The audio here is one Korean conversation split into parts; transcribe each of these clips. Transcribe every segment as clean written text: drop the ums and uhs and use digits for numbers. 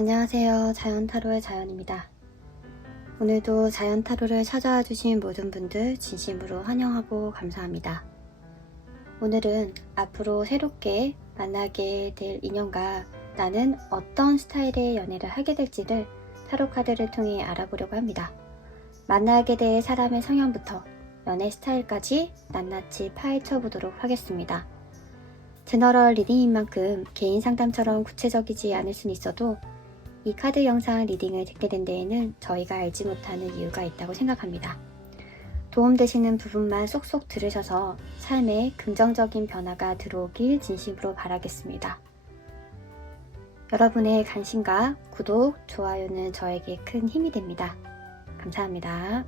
안녕하세요. 자연타로의 자연입니다. 오늘도 자연타로를 찾아와 주신 모든 분들 진심으로 환영하고 감사합니다. 오늘은 앞으로 새롭게 만나게 될 인연과 나는 어떤 스타일의 연애를 하게 될지를 타로 카드를 통해 알아보려고 합니다. 만나게 될 사람의 성향부터 연애 스타일까지 낱낱이 파헤쳐 보도록 하겠습니다. 제너럴 리딩인 만큼 개인 상담처럼 구체적이지 않을 수는 있어도 이 카드 영상 리딩을 듣게 된 데에는 저희가 알지 못하는 이유가 있다고 생각합니다. 도움되시는 부분만 쏙쏙 들으셔서 삶에 긍정적인 변화가 들어오길 진심으로 바라겠습니다. 여러분의 관심과 구독, 좋아요는 저에게 큰 힘이 됩니다. 감사합니다.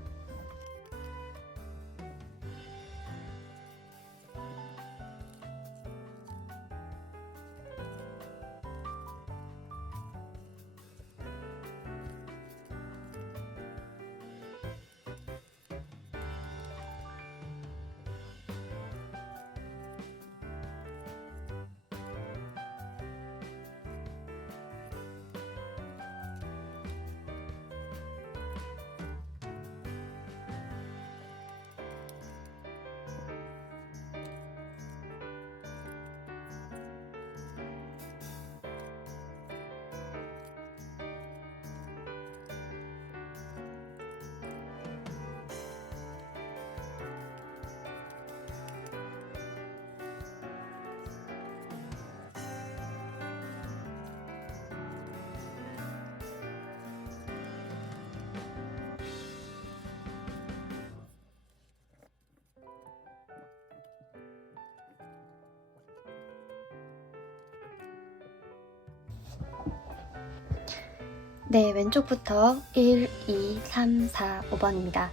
네, 왼쪽부터 1, 2, 3, 4, 5번입니다.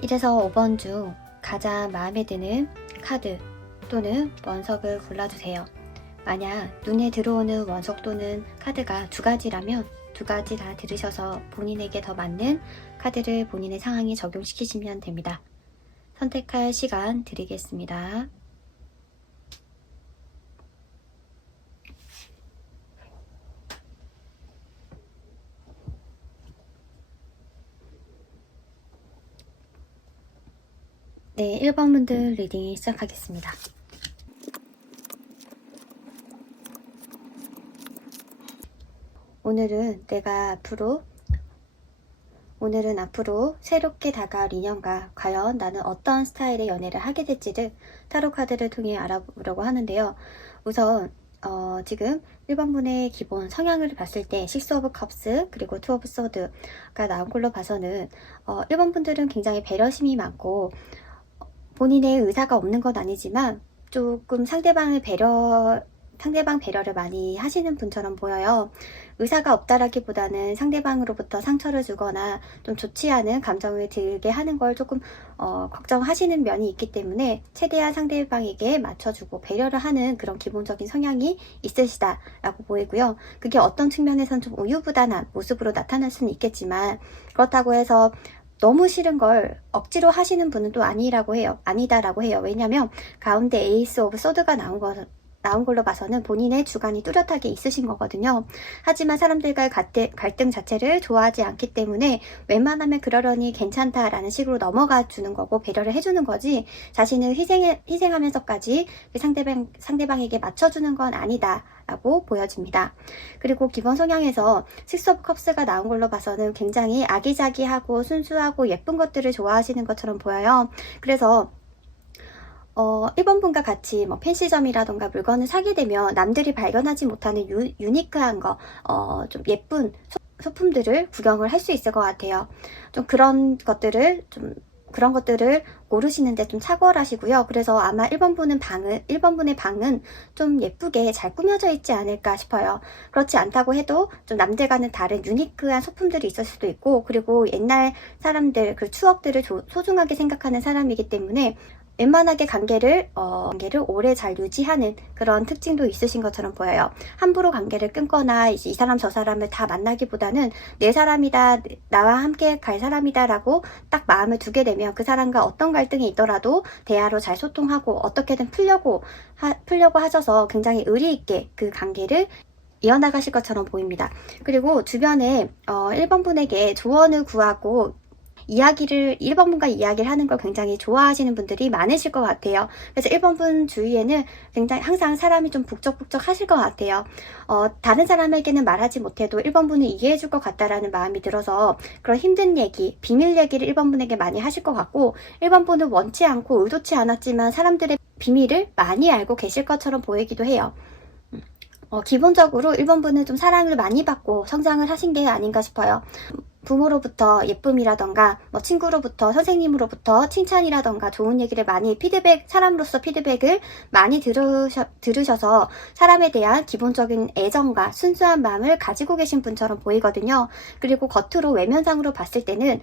1에서 5번 중 가장 마음에 드는 카드 또는 원석을 골라주세요. 만약 눈에 들어오는 원석 또는 카드가 두 가지라면 두 가지 다 들으셔서 본인에게 더 맞는 카드를 본인의 상황에 적용시키시면 됩니다. 선택할 시간 드리겠습니다. 네, 1번 분들 리딩 시작하겠습니다. 오늘은 앞으로 새롭게 다가올 인연과 과연 나는 어떤 스타일의 연애를 하게 될지를 타로 카드를 통해 알아보려고 하는데요. 우선 지금 1번 분의 기본 성향을 봤을 때 6 오브 컵스 그리고 2 오브 소드가 나온 걸로 봐서는 1번 분들은 굉장히 배려심이 많고 본인의 의사가 없는 건 아니지만 조금 상대방 배려를 많이 하시는 분처럼 보여요. 의사가 없다라기보다는 상대방으로부터 상처를 주거나 좀 좋지 않은 감정을 들게 하는 걸 조금 걱정하시는 면이 있기 때문에 최대한 상대방에게 맞춰주고 배려를 하는 그런 기본적인 성향이 있으시다라고 보이고요. 그게 어떤 측면에선 좀 우유부단한 모습으로 나타날 수는 있겠지만 그렇다고 해서 너무 싫은 걸 억지로 하시는 분은 또 아니다라고 해요. 왜냐면 가운데 에이스 오브 소드가 나온 걸로 봐서는 본인의 주관이 뚜렷하게 있으신 거거든요. 하지만 사람들과의 갈등 자체를 좋아하지 않기 때문에 웬만하면 그러려니 괜찮다라는 식으로 넘어가 주는 거고 배려를 해주는 거지 자신을 희생하면서까지 상대방에게 맞춰주는 건 아니다 라고 보여집니다. 그리고 기본 성향에서 6 오브 컵스가 나온 걸로 봐서는 굉장히 아기자기하고 순수하고 예쁜 것들을 좋아하시는 것처럼 보여요. 그래서 1번 분과 같이 펜시점이라던가 물건을 사게 되면 남들이 발견하지 못하는 유니크한 거, 좀 예쁜 소품들을 구경을 할 수 있을 것 같아요. 좀 그런 것들을 고르시는데 좀 착월하시고요. 그래서 아마 1번 분의 방은 좀 예쁘게 잘 꾸며져 있지 않을까 싶어요. 그렇지 않다고 해도 좀 남들과는 다른 유니크한 소품들이 있을 수도 있고, 그리고 옛날 사람들, 그 추억들을 소중하게 생각하는 사람이기 때문에 웬만하게 관계를 오래 잘 유지하는 그런 특징도 있으신 것처럼 보여요. 함부로 관계를 끊거나 이 사람 저 사람을 다 만나기보다는 내 사람이다, 나와 함께 갈 사람이다 라고 딱 마음을 두게 되면 그 사람과 어떤 갈등이 있더라도 대화로 잘 소통하고 어떻게든 풀려고 하셔서 굉장히 의리 있게 그 관계를 이어나가실 것처럼 보입니다. 그리고 주변에 1번 분에게 조언을 구하고 1번 분과 이야기를 하는 걸 굉장히 좋아하시는 분들이 많으실 것 같아요. 그래서 1번 분 주위에는 굉장히 항상 사람이 좀 북적북적 하실 것 같아요. 다른 사람에게는 말하지 못해도 1번 분은 이해해 줄 것 같다라는 마음이 들어서 그런 힘든 얘기, 비밀 얘기를 1번 분에게 많이 하실 것 같고, 1번 분은 원치 않고 의도치 않았지만 사람들의 비밀을 많이 알고 계실 것처럼 보이기도 해요. 기본적으로 1번 분은 좀 사랑을 많이 받고 성장을 하신 게 아닌가 싶어요. 부모로부터 예쁨이라던가 친구로부터 선생님으로부터 칭찬이라던가 좋은 얘기를 많이 사람으로서 피드백을 많이 들으셔서 사람에 대한 기본적인 애정과 순수한 마음을 가지고 계신 분처럼 보이거든요. 그리고 겉으로 외면상으로 봤을 때는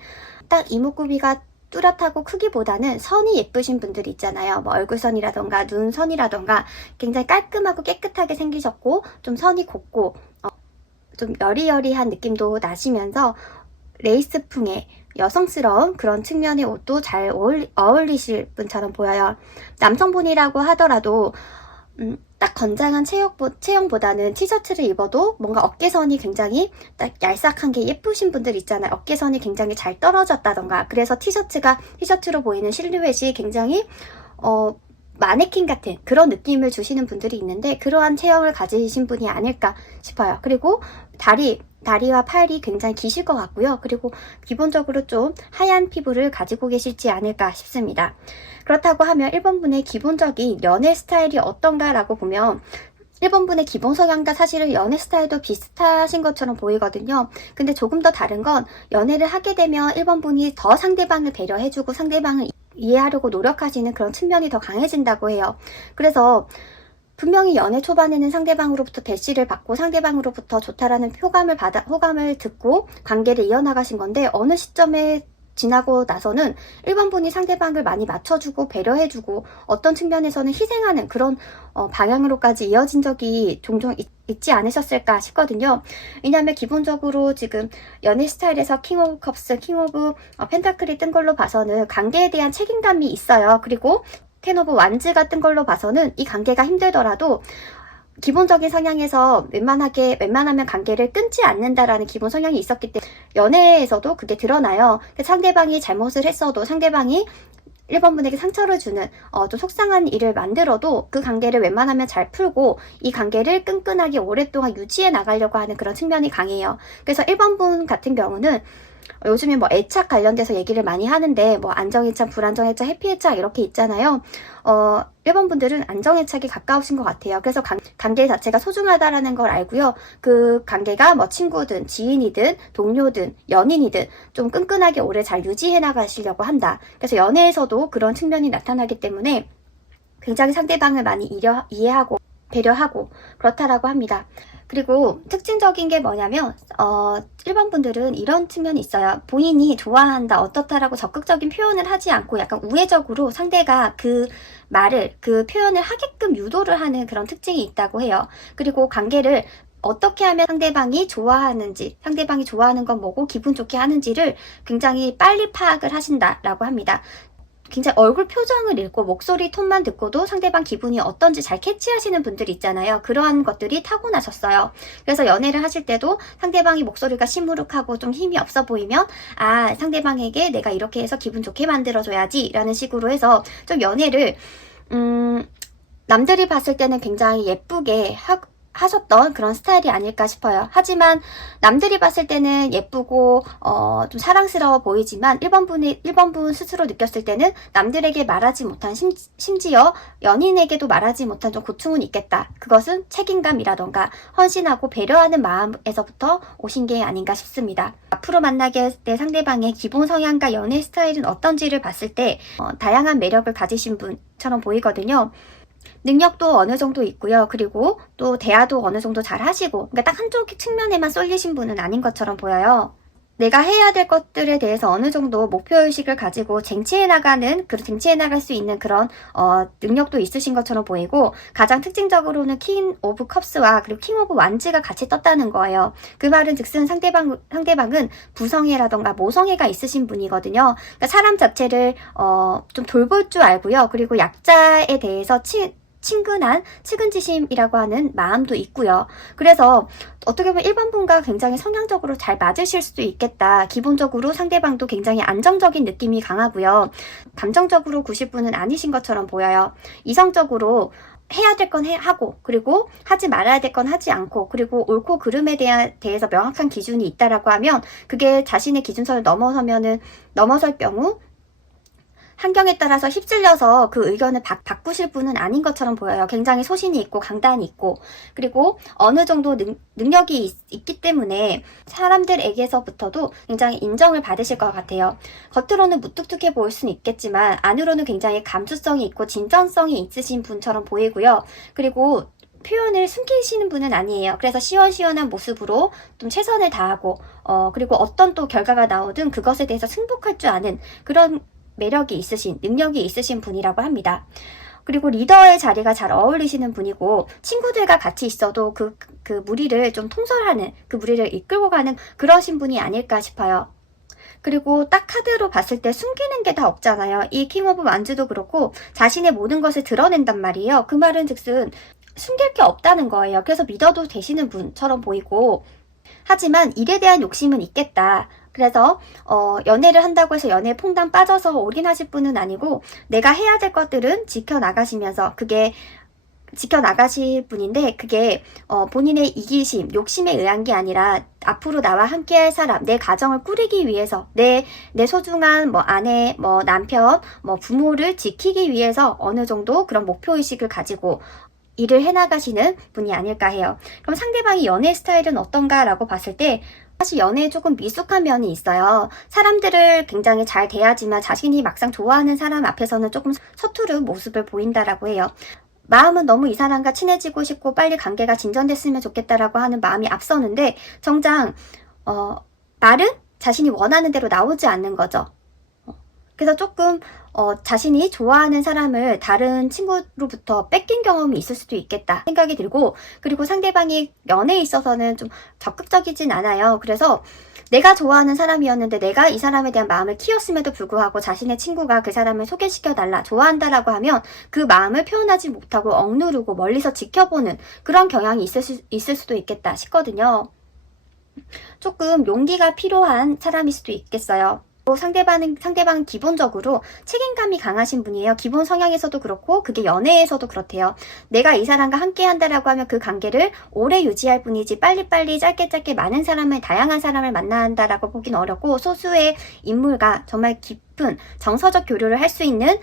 딱 이목구비가 뚜렷하고 크기보다는 선이 예쁘신 분들이 있잖아요. 얼굴선이라던가 눈선이라던가 굉장히 깔끔하고 깨끗하게 생기셨고 좀 선이 곱고 좀 여리여리한 느낌도 나시면서 레이스풍의 여성스러운 그런 측면의 옷도 잘 어울리실 분처럼 보여요. 남성분이라고 하더라도 딱 건장한 체형보다는 티셔츠를 입어도 뭔가 어깨선이 굉장히 딱 얄싹한 게 예쁘신 분들 있잖아요. 어깨선이 굉장히 잘 떨어졌다던가, 그래서 티셔츠로 보이는 실루엣이 굉장히 마네킹 같은 그런 느낌을 주시는 분들이 있는데, 그러한 체형을 가지신 분이 아닐까 싶어요. 그리고 다리와 팔이 굉장히 기실 것 같고요. 그리고 기본적으로 좀 하얀 피부를 가지고 계실지 않을까 싶습니다. 그렇다고 하면 1번 분의 기본적인 연애 스타일이 어떤가 라고 보면 1번 분의 기본 성향과 사실은 연애 스타일도 비슷하신 것처럼 보이거든요. 근데 조금 더 다른 건, 연애를 하게 되면 1번 분이 더 상대방을 배려해주고 상대방을 이해하려고 노력하시는 그런 측면이 더 강해진다고 해요. 그래서 분명히 연애 초반에는 상대방으로부터 대시를 받고 상대방으로부터 좋다라는 호감을 듣고 관계를 이어나가신 건데, 어느 시점에 지나고 나서는 1번 분이 상대방을 많이 맞춰주고 배려해주고 어떤 측면에서는 희생하는 그런 방향으로까지 이어진 적이 종종 있지 않으셨을까 싶거든요. 왜냐하면 기본적으로 지금 연애 스타일에서 킹 오브 컵스, 킹 오브 펜타클이 뜬 걸로 봐서는 관계에 대한 책임감이 있어요. 그리고 텐 오브 완즈가 뜬 걸로 봐서는 이 관계가 힘들더라도 기본적인 성향에서 웬만하면 관계를 끊지 않는다라는 기본 성향이 있었기 때문에 연애에서도 그게 드러나요. 상대방이 잘못을 했어도, 상대방이 1번 분에게 상처를 주는 좀 속상한 일을 만들어도 그 관계를 웬만하면 잘 풀고 이 관계를 끈끈하게 오랫동안 유지해 나가려고 하는 그런 측면이 강해요. 그래서 1번 분 같은 경우는 요즘에 애착 관련돼서 얘기를 많이 하는데 안정애착, 불안정애착, 해피애착 이렇게 있잖아요. 1번 분들은 안정애착이 가까우신 것 같아요. 그래서 관계 자체가 소중하다라는 걸 알고요. 그 관계가 친구든 지인이든 동료든 연인이든 좀 끈끈하게 오래 잘 유지해 나가시려고 한다. 그래서 연애에서도 그런 측면이 나타나기 때문에 굉장히 상대방을 많이 이해하고 배려하고 그렇다라고 합니다. 그리고 특징적인 게 뭐냐면 1번 분들은 이런 측면이 있어요. 본인이 좋아한다, 어떻다라고 적극적인 표현을 하지 않고 약간 우회적으로 상대가 그 표현을 하게끔 유도를 하는 그런 특징이 있다고 해요. 그리고 관계를 어떻게 하면 상대방이 좋아하는지, 상대방이 좋아하는 건 뭐고 기분 좋게 하는지를 굉장히 빨리 파악을 하신다라고 합니다. 굉장히 얼굴 표정을 읽고 목소리 톤만 듣고도 상대방 기분이 어떤지 잘 캐치하시는 분들이 있잖아요. 그러한 것들이 타고나셨어요. 그래서 연애를 하실 때도 상대방이 목소리가 시무룩하고 좀 힘이 없어 보이면 상대방에게 내가 이렇게 해서 기분 좋게 만들어줘야지 라는 식으로 해서 좀 연애를 남들이 봤을 때는 굉장히 예쁘게 하셨던 그런 스타일이 아닐까 싶어요. 하지만 남들이 봤을 때는 예쁘고 좀 사랑스러워 보이지만 1번 분 스스로 느꼈을 때는 남들에게 말하지 못한, 심지어 연인에게도 말하지 못한 좀 고충은 있겠다. 그것은 책임감이라던가 헌신하고 배려하는 마음에서부터 오신 게 아닌가 싶습니다. 앞으로 만나게 될 상대방의 기본 성향과 연애 스타일은 어떤지를 봤을 때 다양한 매력을 가지신 분처럼 보이거든요. 능력도 어느 정도 있고요. 그리고 또 대화도 어느 정도 잘 하시고, 그러니까 딱 한쪽 측면에만 쏠리신 분은 아닌 것처럼 보여요. 내가 해야 될 것들에 대해서 어느 정도 목표의식을 가지고 쟁취해 나갈 수 있는 그런 능력도 있으신 것처럼 보이고, 가장 특징적으로는 킹 오브 컵스와 그리고 킹 오브 완즈가 같이 떴다는 거예요. 그 말은 즉슨 상대방은 부성애라던가 모성애가 있으신 분이거든요. 그러니까 사람 자체를 좀 돌볼 줄 알고요. 그리고 약자에 대해서 친근한 측은지심이라고 하는 마음도 있고요. 그래서 어떻게 보면 1번 분과 굉장히 성향적으로 잘 맞으실 수도 있겠다. 기본적으로 상대방도 굉장히 안정적인 느낌이 강하고요. 감정적으로 구실 분은 아니신 것처럼 보여요. 이성적으로 해야 될 건 하고, 그리고 하지 말아야 될 건 하지 않고, 그리고 옳고 그름에 대해서 명확한 기준이 있다라고 하면 그게 자신의 기준선을 넘어설 경우 환경에 따라서 휩쓸려서 그 의견을 바꾸실 분은 아닌 것처럼 보여요. 굉장히 소신이 있고 강단이 있고, 그리고 어느 정도 능력이 있기 때문에 사람들에게서부터도 굉장히 인정을 받으실 것 같아요. 겉으로는 무뚝뚝해 보일 수는 있겠지만 안으로는 굉장히 감수성이 있고 진정성이 있으신 분처럼 보이고요. 그리고 표현을 숨기시는 분은 아니에요. 그래서 시원시원한 모습으로 좀 최선을 다하고 그리고 어떤 또 결과가 나오든 그것에 대해서 승복할 줄 아는 그런 매력이 있으신, 능력이 있으신 분이라고 합니다. 그리고 리더의 자리가 잘 어울리시는 분이고 친구들과 같이 있어도 그 무리를 좀 통솔하는, 그 무리를 이끌고 가는 그러신 분이 아닐까 싶어요. 그리고 딱 카드로 봤을 때 숨기는 게 다 없잖아요. 이 킹 오브 완즈도 그렇고 자신의 모든 것을 드러낸단 말이에요. 그 말은 즉슨 숨길 게 없다는 거예요. 그래서 믿어도 되시는 분처럼 보이고, 하지만 일에 대한 욕심은 있겠다. 그래서 연애를 한다고 해서 연애에 퐁당 빠져서 올인하실 분은 아니고 내가 해야 될 것들은 지켜나가시면서 그게 지켜나가실 분인데 그게 본인의 이기심, 욕심에 의한 게 아니라 앞으로 나와 함께할 사람, 내 가정을 꾸리기 위해서 내 소중한 뭐 아내, 뭐 남편, 뭐 부모를 지키기 위해서 어느 정도 그런 목표의식을 가지고 일을 해나가시는 분이 아닐까 해요. 그럼 상대방이 연애 스타일은 어떤가라고 봤을 때 사실 연애에 조금 미숙한 면이 있어요. 사람들을 굉장히 잘 대하지만 자신이 막상 좋아하는 사람 앞에서는 조금 서투른 모습을 보인다라고 해요. 마음은 너무 이 사람과 친해지고 싶고 빨리 관계가 진전됐으면 좋겠다라고 하는 마음이 앞서는데 정작 말은 자신이 원하는 대로 나오지 않는 거죠. 그래서 조금 자신이 좋아하는 사람을 다른 친구로부터 뺏긴 경험이 있을 수도 있겠다 생각이 들고, 그리고 상대방이 연애에 있어서는 좀 적극적이진 않아요. 그래서 내가 좋아하는 사람이었는데 내가 이 사람에 대한 마음을 키웠음에도 불구하고 자신의 친구가 그 사람을 소개시켜달라, 좋아한다라고 하면 그 마음을 표현하지 못하고 억누르고 멀리서 지켜보는 그런 경향이 있을 수도 있겠다 싶거든요. 조금 용기가 필요한 사람일 수도 있겠어요. 상대방은 기본적으로 책임감이 강하신 분이에요. 기본 성향에서도 그렇고 그게 연애에서도 그렇대요. 내가 이 사람과 함께 한다라고 하면 그 관계를 오래 유지할 뿐이지 빨리빨리 짧게 많은 사람을, 다양한 사람을 만난다라고 보긴 어렵고, 소수의 인물과 정말 깊은 정서적 교류를 할 수 있는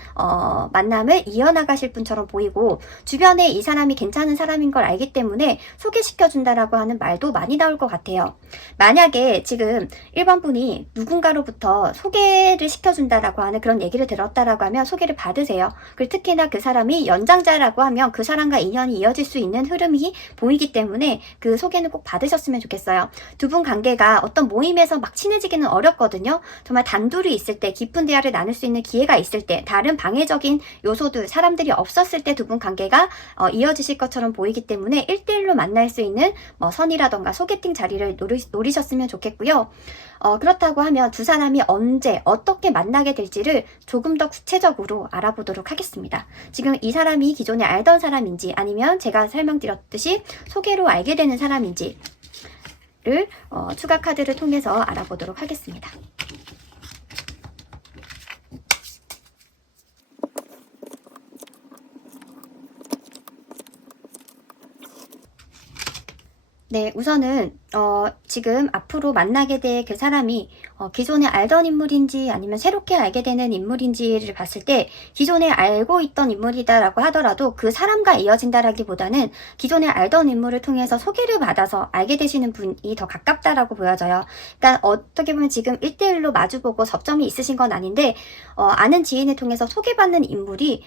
만남을 이어나가실 분처럼 보이고, 주변에 이 사람이 괜찮은 사람인 걸 알기 때문에 소개시켜준다라고 하는 말도 많이 나올 것 같아요. 만약에 지금 1번 분이 누군가로부터 소개를 시켜준다라고 하는 그런 얘기를 들었다라고 하면 소개를 받으세요. 그리고 특히나 그 사람이 연장자라고 하면 그 사람과 인연이 이어질 수 있는 흐름이 보이기 때문에 그 소개는 꼭 받으셨으면 좋겠어요. 두 분 관계가 어떤 모임에서 막 친해지기는 어렵거든요. 정말 단둘이 있을 때, 깊은 대화를 나눌 수 있는 기회가 있을 때, 다른 방해적인 요소들, 사람들이 없었을 때 두 분 관계가 이어지실 것처럼 보이기 때문에 1대1로 만날 수 있는 선이라던가 소개팅 자리를 노리셨으면 좋겠고요. 그렇다고 하면 두 사람이 언제 어떻게 만나게 될지를 조금 더 구체적으로 알아보도록 하겠습니다. 지금 이 사람이 기존에 알던 사람인지 아니면 제가 설명드렸듯이 소개로 알게 되는 사람인지를 추가 카드를 통해서 알아보도록 하겠습니다. 네, 우선은 지금 앞으로 만나게 될 그 사람이 기존에 알던 인물인지 아니면 새롭게 알게 되는 인물인지를 봤을 때 기존에 알고 있던 인물이다라고 하더라도 그 사람과 이어진다라기보다는 기존에 알던 인물을 통해서 소개를 받아서 알게 되시는 분이 더 가깝다라고 보여져요. 그러니까 어떻게 보면 지금 1대1로 마주보고 접점이 있으신 건 아닌데 아는 지인을 통해서 소개받는 인물이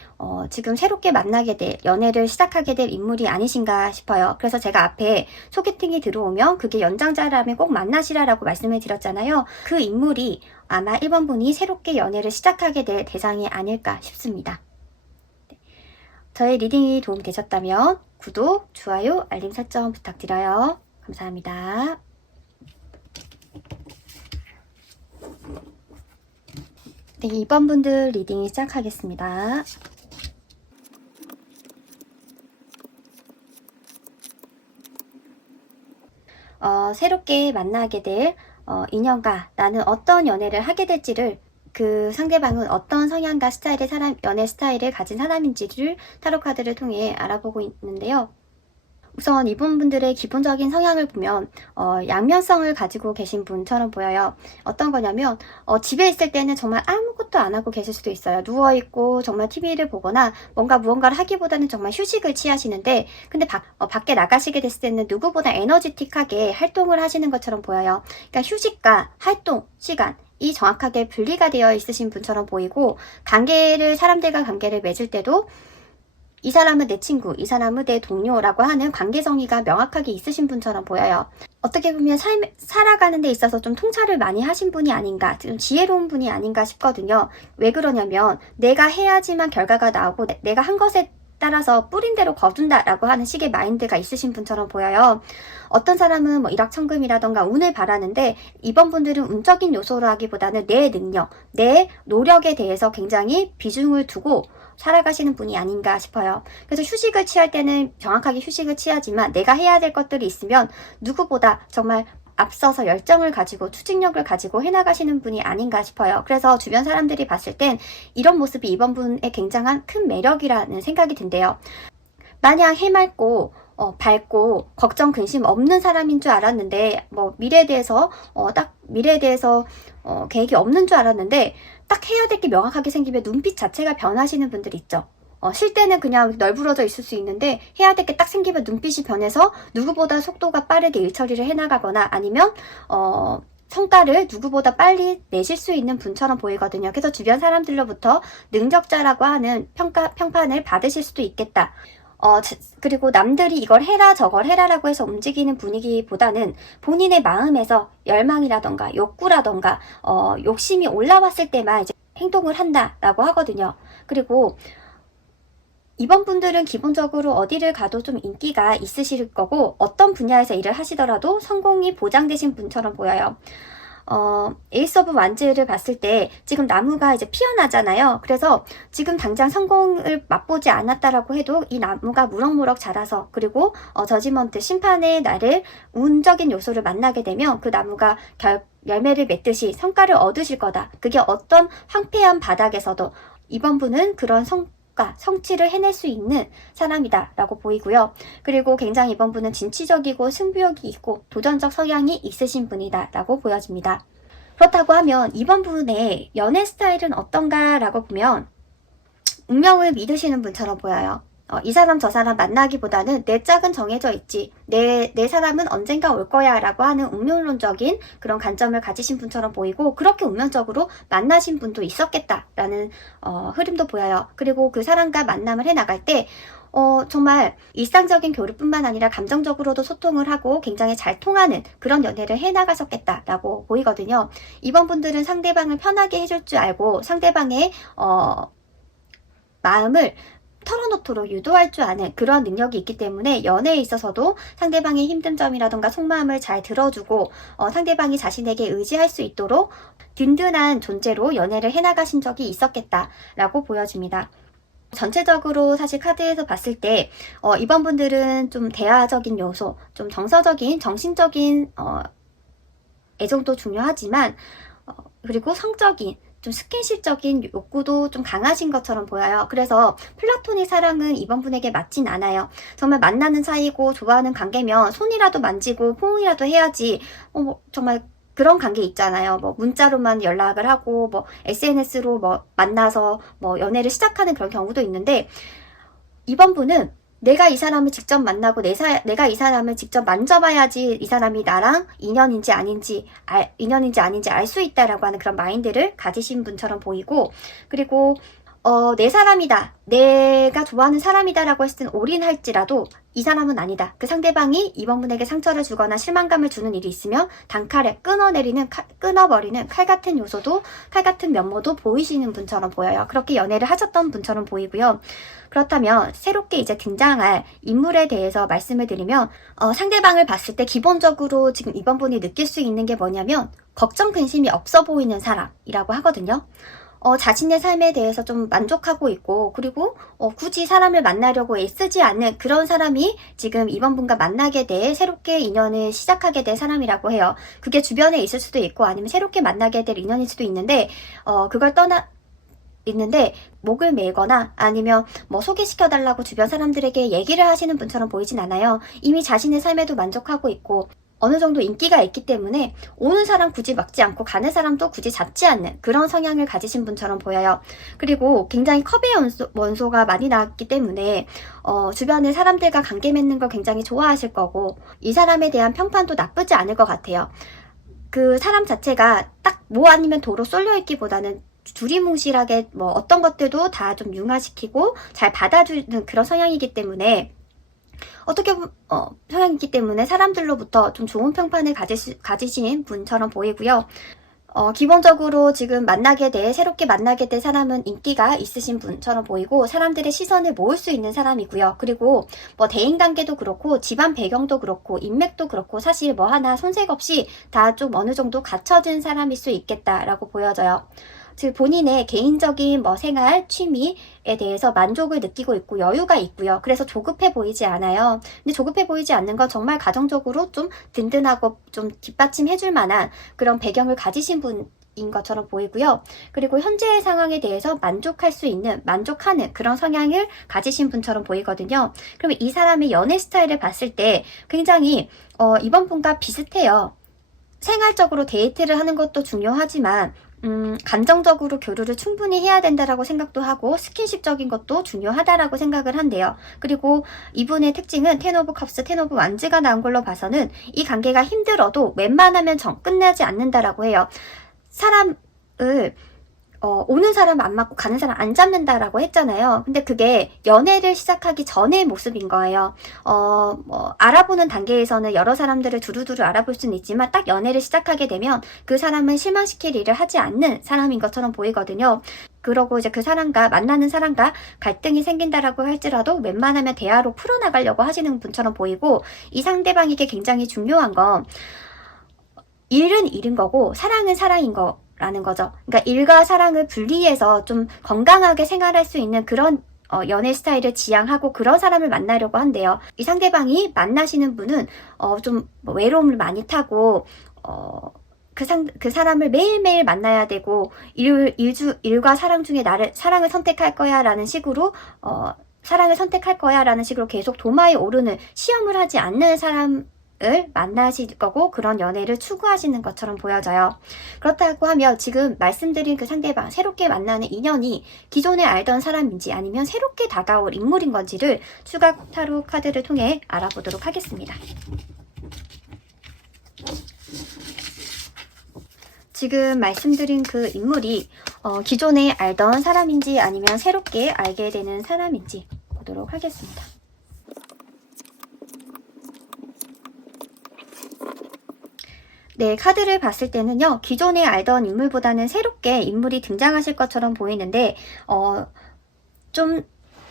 지금 새롭게 만나게 될, 연애를 시작하게 될 인물이 아니신가 싶어요. 그래서 제가 앞에 소개팅이 들어오면 그게 연장자라면 꼭 만나시라라고 말씀을 드렸잖아요. 그 인물이 아마 1번 분이 새롭게 연애를 시작하게 될 대상이 아닐까 싶습니다. 저의 리딩이 도움되셨다면 구독, 좋아요, 알림 설정 부탁드려요. 감사합니다. 네, 2번 분들 리딩 시작하겠습니다. 새롭게 만나게 될 인연과 나는 어떤 연애를 하게 될지를, 그 상대방은 어떤 성향과 스타일의 연애 스타일을 가진 사람인지를 타로 카드를 통해 알아보고 있는데요. 우선 이분들의 기본적인 성향을 보면 양면성을 가지고 계신 분처럼 보여요. 어떤 거냐면 집에 있을 때는 정말 아무것도 안 하고 계실 수도 있어요. 누워있고 정말 TV를 보거나 무언가를 하기보다는 정말 휴식을 취하시는데, 근데 밖에 나가시게 됐을 때는 누구보다 에너지틱하게 활동을 하시는 것처럼 보여요. 그러니까 휴식과 활동 시간 이 정확하게 분리가 되어 있으신 분처럼 보이고, 사람들과 관계를 맺을 때도 이 사람은 내 친구, 이 사람은 내 동료라고 하는 관계성의가 명확하게 있으신 분처럼 보여요. 어떻게 보면 살아가는 데 있어서 좀 통찰을 많이 하신 분이 아닌가, 좀 지혜로운 분이 아닌가 싶거든요. 왜 그러냐면 내가 해야지만 결과가 나오고 내가 한 것에 따라서 뿌린 대로 거둔다라고 하는 식의 마인드가 있으신 분처럼 보여요. 어떤 사람은 일확천금이라던가 운을 바라는데, 이번 분들은 운적인 요소로 하기보다는 내 능력, 내 노력에 대해서 굉장히 비중을 두고 살아가시는 분이 아닌가 싶어요. 그래서 휴식을 취할 때는 정확하게 휴식을 취하지만 내가 해야 될 것들이 있으면 누구보다 정말 앞서서 열정을 가지고 추진력을 가지고 해나가시는 분이 아닌가 싶어요. 그래서 주변 사람들이 봤을 땐 이런 모습이 이번 분의 굉장한 큰 매력이라는 생각이 든대요. 마냥 해맑고 밝고 걱정 근심 없는 사람인 줄 알았는데, 미래에 대해서 계획이 없는 줄 알았는데, 딱 해야 될 게 명확하게 생기면 눈빛 자체가 변하시는 분들 있죠. 쉴 때는 그냥 널브러져 있을 수 있는데, 해야 될 게 딱 생기면 눈빛이 변해서 누구보다 속도가 빠르게 일 처리를 해나가거나, 아니면 성과를 누구보다 빨리 내실 수 있는 분처럼 보이거든요. 그래서 주변 사람들로부터 능력자라고 하는 평판을 받으실 수도 있겠다. 그리고 남들이 이걸 해라 저걸 해라라고 해서 움직이는 분위기보다는 본인의 마음에서 열망이라던가 욕구라던가 욕심이 올라왔을 때만 이제 행동을 한다라고 하거든요. 그리고 이번 분들은 기본적으로 어디를 가도 좀 인기가 있으실 거고, 어떤 분야에서 일을 하시더라도 성공이 보장되신 분처럼 보여요. 에이스 오브 완즈를 봤을 때 지금 나무가 이제 피어나잖아요. 그래서 지금 당장 성공을 맛보지 않았다라고 해도 이 나무가 무럭무럭 자라서, 그리고 저지먼트 심판의 날을 운적인 요소를 만나게 되면 그 나무가 열매를 맺듯이 성과를 얻으실 거다. 그게 어떤 황폐한 바닥에서도 이번 분은 그런 성취를 해낼 수 있는 사람이다 라고 보이고요. 그리고 굉장히 이번 분은 진취적이고 승부욕이 있고 도전적 성향이 있으신 분이다 라고 보여집니다. 그렇다고 하면 이번 분의 연애 스타일은 어떤가 라고 보면 운명을 믿으시는 분처럼 보여요. 이 사람 저 사람 만나기보다는 내 짝은 정해져 있지, 내 사람은 언젠가 올 거야 라고 하는 운명론적인 그런 관점을 가지신 분처럼 보이고, 그렇게 운명적으로 만나신 분도 있었겠다라는 흐름도 보여요. 그리고 그 사람과 만남을 해나갈 때 정말 일상적인 교류뿐만 아니라 감정적으로도 소통을 하고 굉장히 잘 통하는 그런 연애를 해나가셨겠다라고 보이거든요. 이번 분들은 상대방을 편하게 해줄 줄 알고 상대방의 마음을 털어놓도록 유도할 줄 아는 그런 능력이 있기 때문에 연애에 있어서도 상대방의 힘든 점이라던가 속마음을 잘 들어주고 상대방이 자신에게 의지할 수 있도록 든든한 존재로 연애를 해나가신 적이 있었겠다라고 보여집니다. 전체적으로 사실 카드에서 봤을 때 이번 분들은 좀 대화적인 요소, 좀 정서적인, 정신적인 애정도 중요하지만 그리고 성적인, 좀 스킨십적인 욕구도 좀 강하신 것처럼 보여요. 그래서 플라토닉 사랑은 이번 분에게 맞진 않아요. 정말 만나는 사이고 좋아하는 관계면 손이라도 만지고 포옹이라도 해야지, 정말 그런 관계 있잖아요. 문자로만 연락을 하고 SNS로 만나서 연애를 시작하는 그런 경우도 있는데, 이번 분은 내가 이 사람을 직접 만나고 내가 이 사람을 직접 만져봐야지 이 사람이 나랑 인연인지 아닌지 알 수 있다라고 하는 그런 마인드를 가지신 분처럼 보이고, 그리고 내 사람이다, 내가 좋아하는 사람이다라고 했을 땐 올인할지라도 이 사람은 아니다. 그 상대방이 이번 분에게 상처를 주거나 실망감을 주는 일이 있으면 단칼에 끊어버리는 칼 같은 요소도, 칼 같은 면모도 보이시는 분처럼 보여요. 그렇게 연애를 하셨던 분처럼 보이고요. 그렇다면 새롭게 이제 등장할 인물에 대해서 말씀을 드리면 상대방을 봤을 때 기본적으로 지금 이번 분이 느낄 수 있는 게 뭐냐면 걱정 근심이 없어 보이는 사람이라고 하거든요. 자신의 삶에 대해서 좀 만족하고 있고, 그리고 굳이 사람을 만나려고 애쓰지 않는 그런 사람이 지금 이번 분과 만나게 돼 새롭게 인연을 시작하게 될 사람이라고 해요. 그게 주변에 있을 수도 있고 아니면 새롭게 만나게 될 인연일 수도 있는데 그걸 있는데 목을 메거나 아니면 뭐 소개시켜달라고 주변 사람들에게 얘기를 하시는 분처럼 보이진 않아요. 이미 자신의 삶에도 만족하고 있고 어느 정도 인기가 있기 때문에 오는 사람 굳이 막지 않고 가는 사람도 굳이 잡지 않는 그런 성향을 가지신 분처럼 보여요. 그리고 굉장히 컵의 원소가 많이 나왔기 때문에 주변의 사람들과 관계 맺는 걸 굉장히 좋아하실 거고 이 사람에 대한 평판도 나쁘지 않을 것 같아요. 그 사람 자체가 딱 뭐 아니면 도로 쏠려 있기보다는 두리뭉실하게 뭐 어떤 것들도 다 좀 융화시키고 잘 받아주는 그런 성향이기 때문에 어떻게 보면 성향이기 때문에 사람들로부터 좀 좋은 평판을 가지신 분처럼 보이고요. 기본적으로 지금 새롭게 만나게 될 사람은 인기가 있으신 분처럼 보이고 사람들의 시선을 모을 수 있는 사람이고요. 그리고 뭐 대인관계도 그렇고 집안 배경도 그렇고 인맥도 그렇고 사실 뭐 하나 손색 없이 다 좀 어느 정도 갖춰진 사람일 수 있겠다라고 보여져요. 즉 본인의 개인적인 뭐 생활, 취미에 대해서 만족을 느끼고 있고 여유가 있고요. 그래서 조급해 보이지 않아요. 근데 조급해 보이지 않는 건 정말 가정적으로 좀 든든하고 좀 뒷받침해 줄 만한 그런 배경을 가지신 분인 것처럼 보이고요. 그리고 현재의 상황에 대해서 만족하는 그런 성향을 가지신 분처럼 보이거든요. 그러면 이 사람의 연애 스타일을 봤을 때 굉장히 이번 분과 비슷해요. 생활적으로 데이트를 하는 것도 중요하지만 감정적으로 교류를 충분히 해야 된다라고 생각도 하고 스킨십적인 것도 중요하다라고 생각을 한대요. 그리고 이분의 특징은 텐 오브 컵스, 텐 오브 완즈가 나온 걸로 봐서는 이 관계가 힘들어도 웬만하면 끝나지 않는다라고 해요. 사람을 오는 사람 안 맞고 가는 사람 안 잡는다라고 했잖아요. 근데 그게 연애를 시작하기 전의 모습인 거예요. 뭐 알아보는 단계에서는 여러 사람들을 두루두루 알아볼 수는 있지만 딱 연애를 시작하게 되면 그 사람은 실망시킬 일을 하지 않는 사람인 것처럼 보이거든요. 그러고 이제 그 사람과 만나는 사람과 갈등이 생긴다라고 할지라도 웬만하면 대화로 풀어나가려고 하시는 분처럼 보이고 이 상대방에게 굉장히 중요한 건 일은 일인 거고 사랑은 사랑인 거라는 거죠. 그러니까 일과 사랑을 분리해서 좀 건강하게 생활할 수 있는 그런 연애 스타일을 지향하고 그런 사람을 만나려고 한대요. 이 상대방이 만나시는 분은 좀 외로움을 많이 타고 그 사람을 매일매일 만나야 되고 일과 사랑 중에 사랑을 선택할 거야 라는 식으로 사랑을 선택할 거야 라는 식으로 계속 도마에 오르는 시험을 하지 않는 사람을 만나실 거고 그런 연애를 추구하시는 것처럼 보여져요. 그렇다고 하면 지금 말씀드린 그 상대방 새롭게 만나는 인연이 기존에 알던 사람인지 아니면 새롭게 다가올 인물인 건지를 추가 타로 카드를 통해 알아보도록 하겠습니다. 지금 말씀드린 그 인물이 기존에 알던 사람인지 아니면 새롭게 알게 되는 사람인지 보도록 하겠습니다. 네, 카드를 봤을 때는요, 기존에 알던 인물보다는 새롭게 인물이 등장하실 것처럼 보이는데, 좀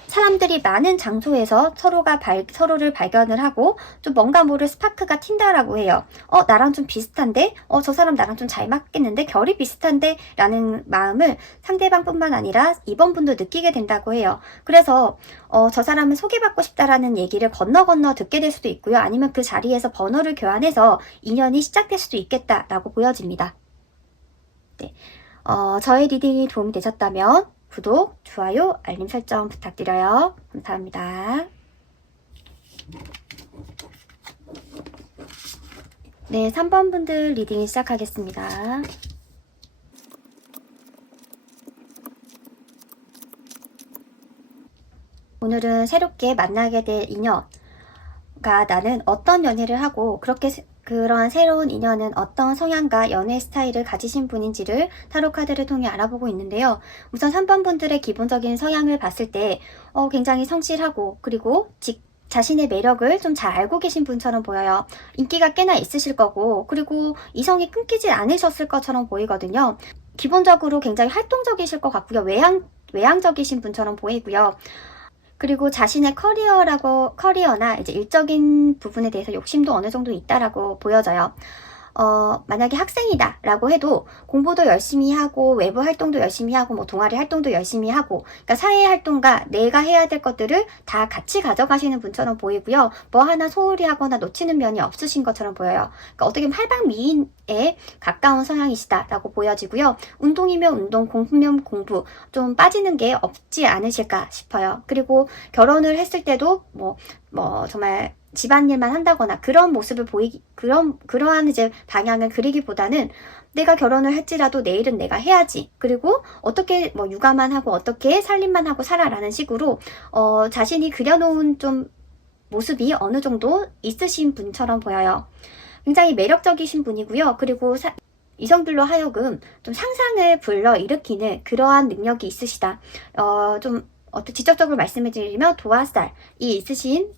사람들이 많은 장소에서 서로를 발견을 하고, 좀 뭔가 모를 스파크가 튄다라고 해요. 나랑 좀 비슷한데? 저 사람 나랑 좀 잘 맞겠는데? 결이 비슷한데? 라는 마음을 상대방뿐만 아니라 이번 분도 느끼게 된다고 해요. 그래서, 저 사람을 소개받고 싶다라는 얘기를 건너 듣게 될 수도 있고요. 아니면 그 자리에서 번호를 교환해서 인연이 시작될 수도 있겠다라고 보여집니다. 네. 저의 리딩이 도움이 되셨다면, 구독, 좋아요, 알림 설정 부탁드려요. 감사합니다. 네, 3번 분들 리딩 시작하겠습니다. 오늘은 새롭게 만나게 될 인연가 나는 어떤 연애를 하고 그런 새로운 인연은 어떤 성향과 연애 스타일을 가지신 분인지를 타로 카드를 통해 알아보고 있는데요. 우선 3번 분들의 기본적인 성향을 봤을 때 굉장히 성실하고 그리고 자신의 매력을 좀 잘 알고 계신 분처럼 보여요. 인기가 꽤나 있으실 거고 그리고 이성이 끊기지 않으셨을 것처럼 보이거든요. 기본적으로 굉장히 활동적이실 것 같고요. 외향적이신 분처럼 보이고요. 그리고 자신의 커리어나 이제 일적인 부분에 대해서 욕심도 어느 정도 있다라고 보여져요. 만약에 학생이다 라고 해도 공부도 열심히 하고 외부 활동도 열심히 하고 뭐 동아리 활동도 열심히 하고, 그러니까 사회 활동과 내가 해야 될 것들을 다 같이 가져가시는 분처럼 보이고요. 뭐 하나 소홀히 하거나 놓치는 면이 없으신 것처럼 보여요. 그러니까 어떻게 보면 팔방미인에 가까운 성향이시다라고 보여지고요. 운동이면 운동, 공부면 공부, 좀 빠지는 게 없지 않으실까 싶어요. 그리고 결혼을 했을 때도 뭐 정말 집안일만 한다거나 그런 모습을 그러한 이제 방향을 그리기보다는 내가 결혼을 할지라도 내일은 내가 해야지. 그리고 어떻게 뭐 육아만 하고 어떻게 살림만 하고 살아라는 식으로 자신이 그려놓은 좀 모습이 어느 정도 있으신 분처럼 보여요. 굉장히 매력적이신 분이고요. 그리고 이성들로 하여금 좀 상상을 불러일으키는 그러한 능력이 있으시다. 좀 지적적으로 말씀을 드리면 도화살이 있으신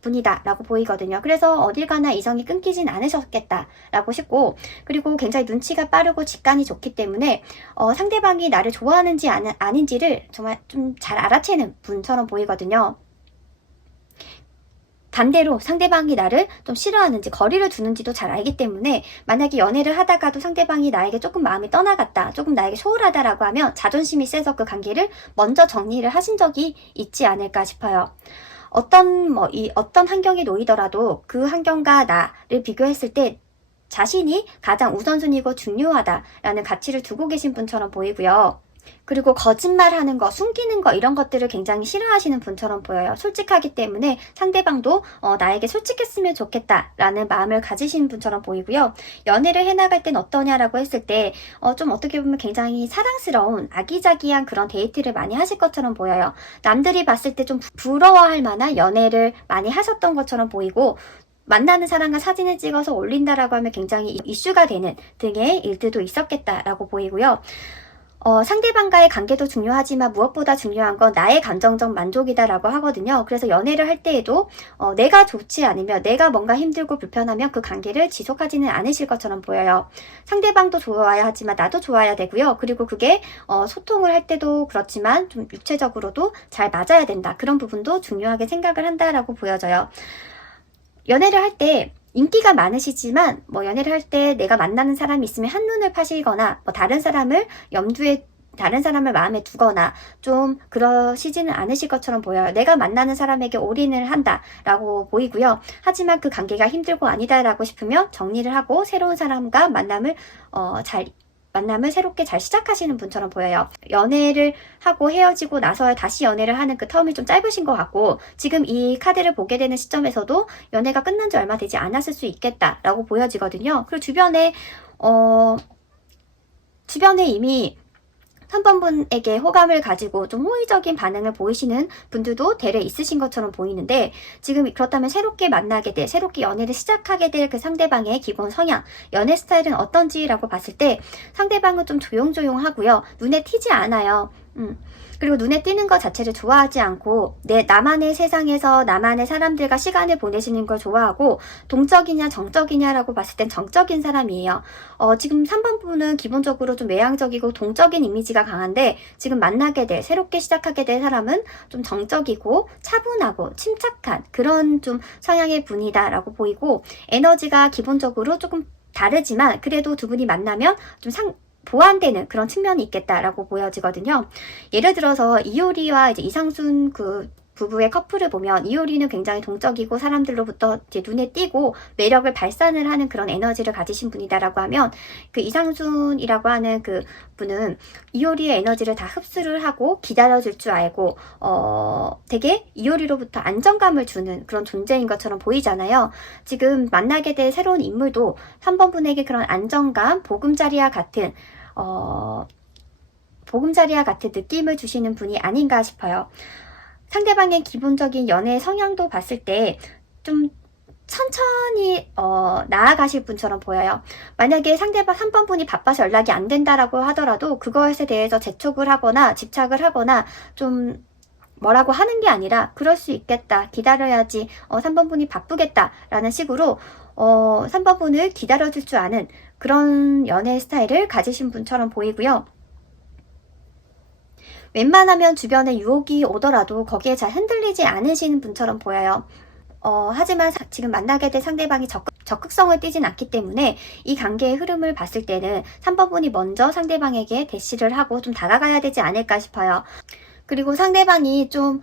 분이다 라고 보이거든요. 그래서 어딜 가나 이성이 끊기진 않으셨겠다 라고 싶고, 그리고 굉장히 눈치가 빠르고 직관이 좋기 때문에 상대방이 나를 좋아하는지 아닌지를 정말 좀 잘 알아채는 분처럼 보이거든요. 반대로 상대방이 나를 좀 싫어하는지 거리를 두는지도 잘 알기 때문에 만약에 연애를 하다가도 상대방이 나에게 조금 마음이 떠나갔다, 조금 나에게 소홀하다라고 하면 자존심이 세서 그 관계를 먼저 정리를 하신 적이 있지 않을까 싶어요. 어떤 환경에 놓이더라도 그 환경과 나를 비교했을 때 자신이 가장 우선순위고 중요하다라는 가치를 두고 계신 분처럼 보이고요. 그리고 거짓말하는 거, 숨기는 거 이런 것들을 굉장히 싫어하시는 분처럼 보여요. 솔직하기 때문에 상대방도 나에게 솔직했으면 좋겠다라는 마음을 가지신 분처럼 보이고요. 연애를 해나갈 땐 어떠냐라고 했을 때 좀 어떻게 보면 굉장히 사랑스러운 아기자기한 그런 데이트를 많이 하실 것처럼 보여요. 남들이 봤을 때 좀 부러워할 만한 연애를 많이 하셨던 것처럼 보이고, 만나는 사람과 사진을 찍어서 올린다라고 하면 굉장히 이슈가 되는 등의 일들도 있었겠다라고 보이고요. 상대방과의 관계도 중요하지만 무엇보다 중요한 건 나의 감정적 만족이다라고 하거든요. 그래서 연애를 할 때에도 내가 좋지 않으면, 내가 뭔가 힘들고 불편하면 그 관계를 지속하지는 않으실 것처럼 보여요. 상대방도 좋아야 하지만 나도 좋아야 되고요. 그리고 그게 소통을 할 때도 그렇지만 좀 육체적으로도 잘 맞아야 된다. 그런 부분도 중요하게 생각을 한다라고 보여져요. 연애를 할 때 인기가 많으시지만 연애를 할 때 내가 만나는 사람이 있으면 한눈을 파시거나 다른 사람을 마음에 두거나 좀 그러시지는 않으실 것처럼 보여요. 내가 만나는 사람에게 올인을 한다라고 보이고요. 하지만 그 관계가 힘들고 아니다라고 싶으면 정리를 하고 새로운 사람과 만남을 새롭게 잘 시작하시는 분처럼 보여요. 연애를 하고 헤어지고 나서 다시 연애를 하는 그 텀이 좀 짧으신 것 같고, 지금 이 카드를 보게 되는 시점에서도 연애가 끝난 지 얼마 되지 않았을 수 있겠다라고 보여지거든요. 그리고 주변에 이미 3번 분에게 호감을 가지고 좀 호의적인 반응을 보이시는 분들도 대래 있으신 것처럼 보이는데, 지금 그렇다면 새롭게 연애를 시작하게 될 그 상대방의 기본 성향, 연애 스타일은 어떤지라고 봤을 때 상대방은 좀 조용조용하고요. 눈에 띄지 않아요. 그리고 눈에 띄는 것 자체를 좋아하지 않고 나만의 세상에서 나만의 사람들과 시간을 보내시는 걸 좋아하고, 동적이냐 정적이냐라고 봤을 땐 정적인 사람이에요. 지금 3번 분은 기본적으로 좀 외향적이고 동적인 이미지가 강한데, 지금 새롭게 시작하게 될 사람은 좀 정적이고 차분하고 침착한 그런 좀 성향의 분이다라고 보이고, 에너지가 기본적으로 조금 다르지만 그래도 두 분이 만나면 좀 보완되는 그런 측면이 있겠다라고 보여지거든요. 예를 들어서 이효리와 이제 이상순 그 부부의 커플을 보면, 이효리는 굉장히 동적이고 사람들로부터 이제 눈에 띄고 매력을 발산을 하는 그런 에너지를 가지신 분이다라고 하면, 그 이상순이라고 하는 그 분은 이효리의 에너지를 다 흡수를 하고 기다려줄 줄 알고 되게 이효리로부터 안정감을 주는 그런 존재인 것처럼 보이잖아요. 지금 만나게 될 새로운 인물도 3번 분에게 그런 안정감, 보금자리와 같은 느낌을 주시는 분이 아닌가 싶어요. 상대방의 기본적인 연애 성향도 봤을 때 좀 천천히 나아가실 분처럼 보여요. 만약에 상대방 3번 분이 바빠서 연락이 안 된다라고 하더라도 그것에 대해서 재촉을 하거나 집착을 하거나 좀 뭐라고 하는 게 아니라, 그럴 수 있겠다, 기다려야지, 3번 분이 바쁘겠다라는 식으로 3번 분을 기다려줄 줄 아는 그런 연애 스타일을 가지신 분처럼 보이고요. 웬만하면 주변에 유혹이 오더라도 거기에 잘 흔들리지 않으시는 분처럼 보여요. 하지만 지금 만나게 될 상대방이 적극성을 띠진 않기 때문에 이 관계의 흐름을 봤을 때는 3번 분이 먼저 상대방에게 대시를 하고 좀 다가가야 되지 않을까 싶어요. 그리고 상대방이 좀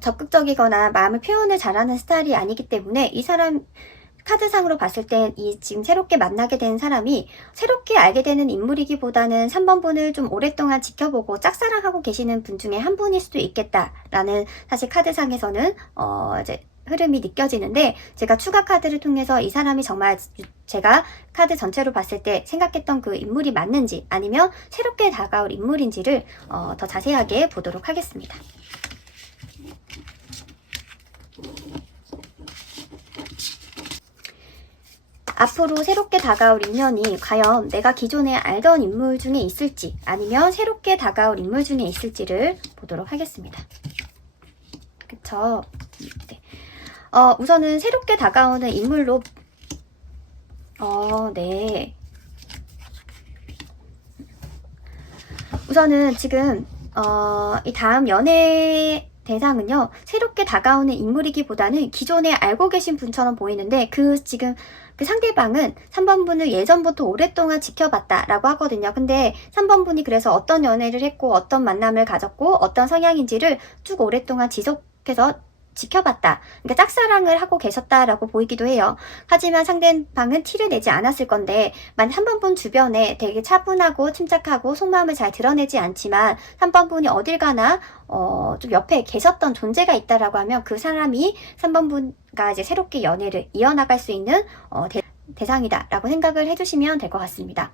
적극적이거나 마음을 표현을 잘하는 스타일이 아니기 때문에 이 사람 카드상으로 봤을 땐 이 지금 새롭게 만나게 된 사람이 새롭게 알게 되는 인물이기보다는 3번 분을 좀 오랫동안 지켜보고 짝사랑하고 계시는 분 중에 한 분일 수도 있겠다라는 사실 카드상에서는 이제 흐름이 느껴지는데, 제가 추가 카드를 통해서 이 사람이 정말 제가 카드 전체로 봤을 때 생각했던 그 인물이 맞는지 아니면 새롭게 다가올 인물인지를 더 자세하게 보도록 하겠습니다. 앞으로 새롭게 다가올 인연이 과연 내가 기존에 알던 인물 중에 있을지 아니면 새롭게 다가올 인물 중에 있을지를 보도록 하겠습니다. 그쵸? 네. 우선은 새롭게 다가오는 인물로 네. 우선은 지금 이 다음 연애 대상은요, 새롭게 다가오는 인물이기보다는 기존에 알고 계신 분처럼 보이는데, 지금 그 상대방은 3번 분을 예전부터 오랫동안 지켜봤다라고 하거든요. 근데 3번 분이 그래서 어떤 연애를 했고 어떤 만남을 가졌고 어떤 성향인지를 쭉 오랫동안 지속해서 지켜봤다. 그러니까 짝사랑을 하고 계셨다라고 보이기도 해요. 하지만 상대방은 티를 내지 않았을 건데, 만약 3번 분 주변에 되게 차분하고 침착하고 속마음을 잘 드러내지 않지만 3번 분이 어딜 가나 좀 옆에 계셨던 존재가 있다라고 하면 그 사람이 3번 분과 이제 새롭게 연애를 이어나갈 수 있는 대상이다라고 생각을 해주시면 될 것 같습니다.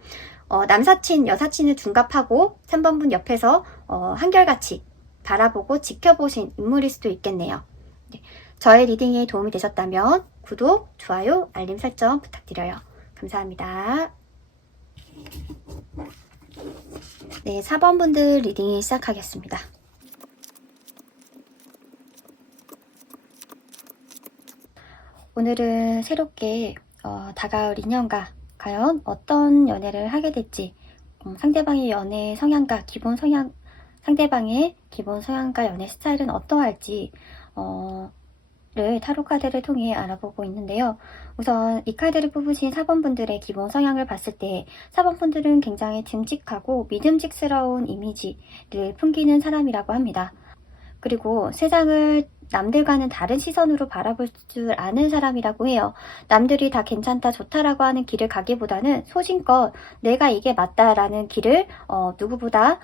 남사친, 여사친을 둔갑하고 3번 분 옆에서 한결같이 바라보고 지켜보신 인물일 수도 있겠네요. 네, 저의 리딩이 도움이 되셨다면 구독, 좋아요, 알림 설정 부탁드려요. 감사합니다. 네, 4번 분들 리딩이 시작하겠습니다. 오늘은 새롭게 다가올 인연과 과연 어떤 연애를 하게 될지, 상대방의 연애 성향과 상대방의 기본 성향과 연애 스타일은 어떠할지 를 타로 카드를 통해 알아보고 있는데요. 우선 이 카드를 뽑으신 4번 분들의 기본 성향을 봤을 때 4번 분들은 굉장히 듬직하고 믿음직스러운 이미지를 풍기는 사람이라고 합니다. 그리고 세상을 남들과는 다른 시선으로 바라볼 줄 아는 사람이라고 해요. 남들이 다 괜찮다, 좋다라고 하는 길을 가기보다는 소신껏 내가 이게 맞다라는 길을 누구보다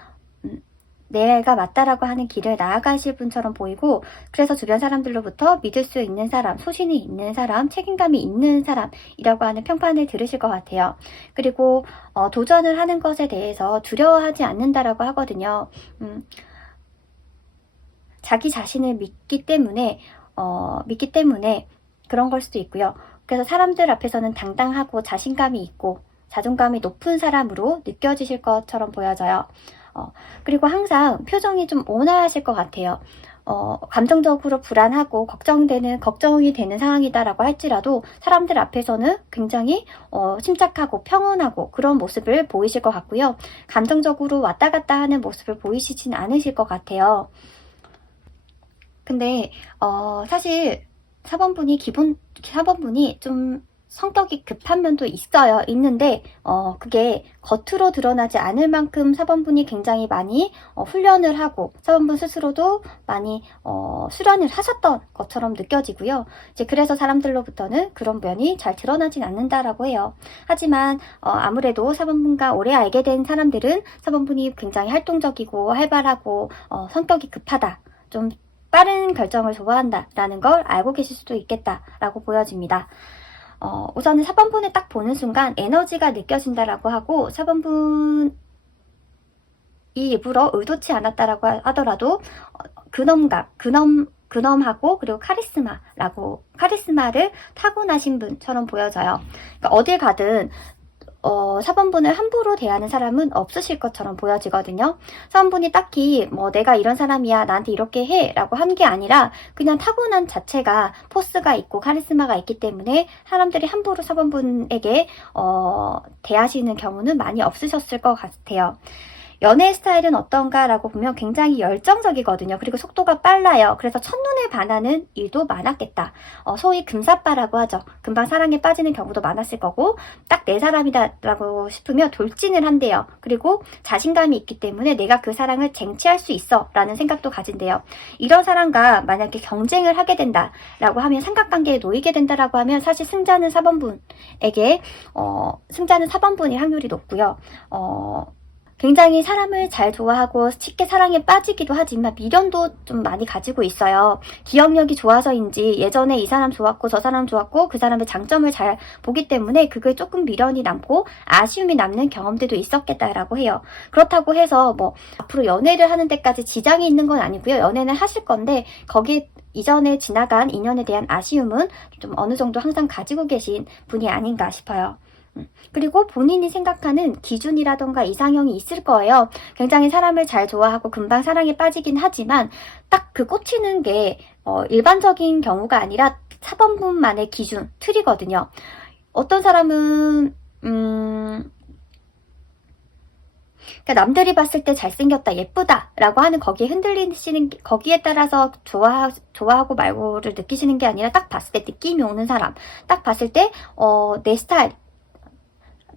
내가 맞다라고 하는 길을 나아가실 분처럼 보이고, 그래서 주변 사람들로부터 믿을 수 있는 사람, 소신이 있는 사람, 책임감이 있는 사람이라고 하는 평판을 들으실 것 같아요. 그리고 도전을 하는 것에 대해서 두려워하지 않는다라고 하거든요. 자기 자신을 믿기 때문에 그런 걸 수도 있고요. 그래서 사람들 앞에서는 당당하고 자신감이 있고 자존감이 높은 사람으로 느껴지실 것처럼 보여져요. 그리고 항상 표정이 좀 온화하실 것 같아요. 감정적으로 불안하고 걱정이 되는 상황이다라고 할지라도 사람들 앞에서는 굉장히 침착하고 평온하고 그런 모습을 보이실 것 같고요. 감정적으로 왔다 갔다 하는 모습을 보이시진 않으실 것 같아요. 근데 사실 4번 분이 좀 성격이 급한 면도 있는데 그게 겉으로 드러나지 않을 만큼 4번 분이 굉장히 많이 훈련을 하고 4번 분 스스로도 많이 수련을 하셨던 것처럼 느껴지고요. 이제 그래서 사람들로부터는 그런 면이 잘 드러나진 않는다라고 해요. 하지만 아무래도 4번 분과 오래 알게 된 사람들은 4번 분이 굉장히 활동적이고 활발하고 성격이 급하다, 좀 빠른 결정을 좋아한다라는 걸 알고 계실 수도 있겠다라고 보여집니다. 우선은 4번 분을 딱 보는 순간 에너지가 느껴진다라고 하고, 4번 분이 일부러 의도치 않았다라고 하더라도 근엄하고 그리고 카리스마를 타고나신 분처럼 보여져요. 그러니까 어딜 가든 4번 분을 함부로 대하는 사람은 없으실 것처럼 보여지거든요. 4번 분이 딱히 내가 이런 사람이야, 나한테 이렇게 해 라고 한 게 아니라 그냥 타고난 자체가 포스가 있고 카리스마가 있기 때문에 사람들이 함부로 4번 분에게 대하시는 경우는 많이 없으셨을 것 같아요. 연애 스타일은 어떤가 라고 보면 굉장히 열정적이거든요. 그리고 속도가 빨라요. 그래서 첫눈에 반하는 일도 많았겠다. 소위 금사빠라고 하죠. 금방 사랑에 빠지는 경우도 많았을 거고, 딱 내 사람이다 라고 싶으면 돌진을 한대요. 그리고 자신감이 있기 때문에 내가 그 사랑을 쟁취할 수 있어 라는 생각도 가진대요. 이런 사람과 만약에 경쟁을 하게 된다 라고 하면, 삼각관계에 놓이게 된다라고 하면 사실 승자는 4번분에게 승자는 4번분일 확률이 높고요. 굉장히 사람을 잘 좋아하고 쉽게 사랑에 빠지기도 하지만 미련도 좀 많이 가지고 있어요. 기억력이 좋아서인지 예전에 이 사람 좋았고 저 사람 좋았고 그 사람의 장점을 잘 보기 때문에 그게 조금 미련이 남고 아쉬움이 남는 경험들도 있었겠다라고 해요. 그렇다고 해서 뭐 앞으로 연애를 하는 데까지 지장이 있는 건 아니고요. 연애는 하실 건데 거기에 이전에 지나간 인연에 대한 아쉬움은 좀 어느 정도 항상 가지고 계신 분이 아닌가 싶어요. 그리고 본인이 생각하는 기준이라던가 이상형이 있을 거예요. 굉장히 사람을 잘 좋아하고 금방 사랑에 빠지긴 하지만 딱 그 꽂히는 게 일반적인 경우가 아니라 4번분만의 기준, 틀이거든요. 어떤 사람은 그러니까 남들이 봤을 때 잘생겼다, 예쁘다 라고 하는 거기에 흔들리시는, 거기에 따라서 좋아하고 말고를 느끼시는 게 아니라 딱 봤을 때 느낌이 오는 사람, 딱 봤을 때 내 스타일,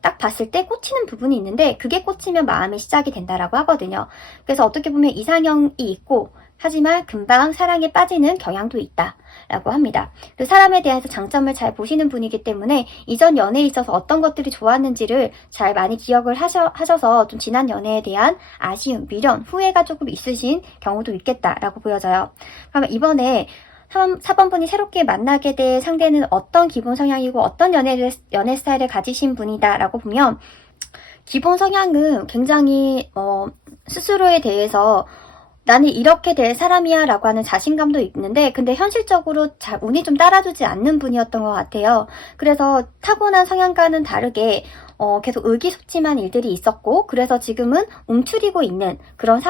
딱 봤을 때 꽂히는 부분이 있는데 그게 꽂히면 마음의 시작이 된다라고 하거든요. 그래서 어떻게 보면 이상형이 있고 하지만 금방 사랑에 빠지는 경향도 있다라고 합니다. 그 사람에 대해서 장점을 잘 보시는 분이기 때문에 이전 연애에 있어서 어떤 것들이 좋았는지를 잘 많이 기억을 하셔서 좀 지난 연애에 대한 아쉬움, 미련, 후회가 조금 있으신 경우도 있겠다라고 보여져요. 그러면 이번에 4번분이 새롭게 만나게 될 상대는 어떤 기본 성향이고 어떤 연애 스타일을 가지신 분이다 라고 보면, 기본 성향은 굉장히 스스로에 대해서 나는 이렇게 될 사람이야 라고 하는 자신감도 있는데, 근데 현실적으로 잘 운이 좀 따라주지 않는 분이었던 것 같아요. 그래서 타고난 성향과는 다르게 계속 의기소침한 일들이 있었고, 그래서 지금은 움츠리고 있는 그런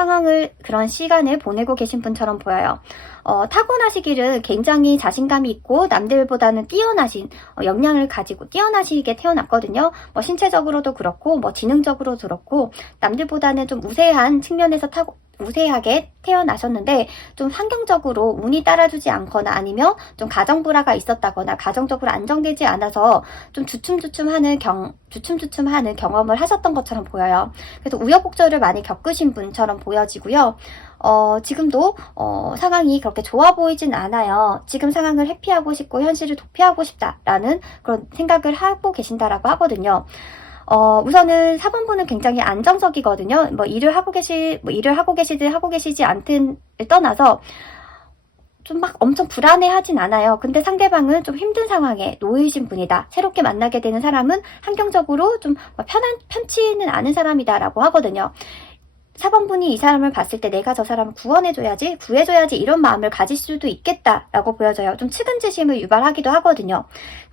그런 시간을 보내고 계신 분처럼 보여요. 타고나시기를 굉장히 자신감이 있고 남들보다는 뛰어나신 역량을 가지고 뛰어나시게 태어났거든요. 뭐 신체적으로도 그렇고 뭐 지능적으로도 그렇고 남들보다는 좀 우세한 측면에서 우세하게 태어나셨는데, 좀 환경적으로 운이 따라주지 않거나 아니면 좀 가정불화가 있었다거나 가정적으로 안정되지 않아서 좀 주춤주춤하는 경험을 하셨던 것처럼 보여요. 그래서 우여곡절을 많이 겪으신 분처럼 보여지고요. 지금도 상황이 그렇게 좋아 보이진 않아요. 지금 상황을 회피하고 싶고 현실을 도피하고 싶다라는 그런 생각을 하고 계신다라고 하거든요. 우선은 4번분은 굉장히 안정적이거든요. 일을 하고 계시든 하고 계시지 않든 떠나서 좀 막 엄청 불안해 하진 않아요. 근데 상대방은 좀 힘든 상황에 놓이신 분이다. 새롭게 만나게 되는 사람은 환경적으로 좀 편치는 않은 사람이다라고 하거든요. 4번분이 이 사람을 봤을 때 내가 저 사람을 구해줘야지 이런 마음을 가질 수도 있겠다라고 보여져요. 좀 측은지심을 유발하기도 하거든요.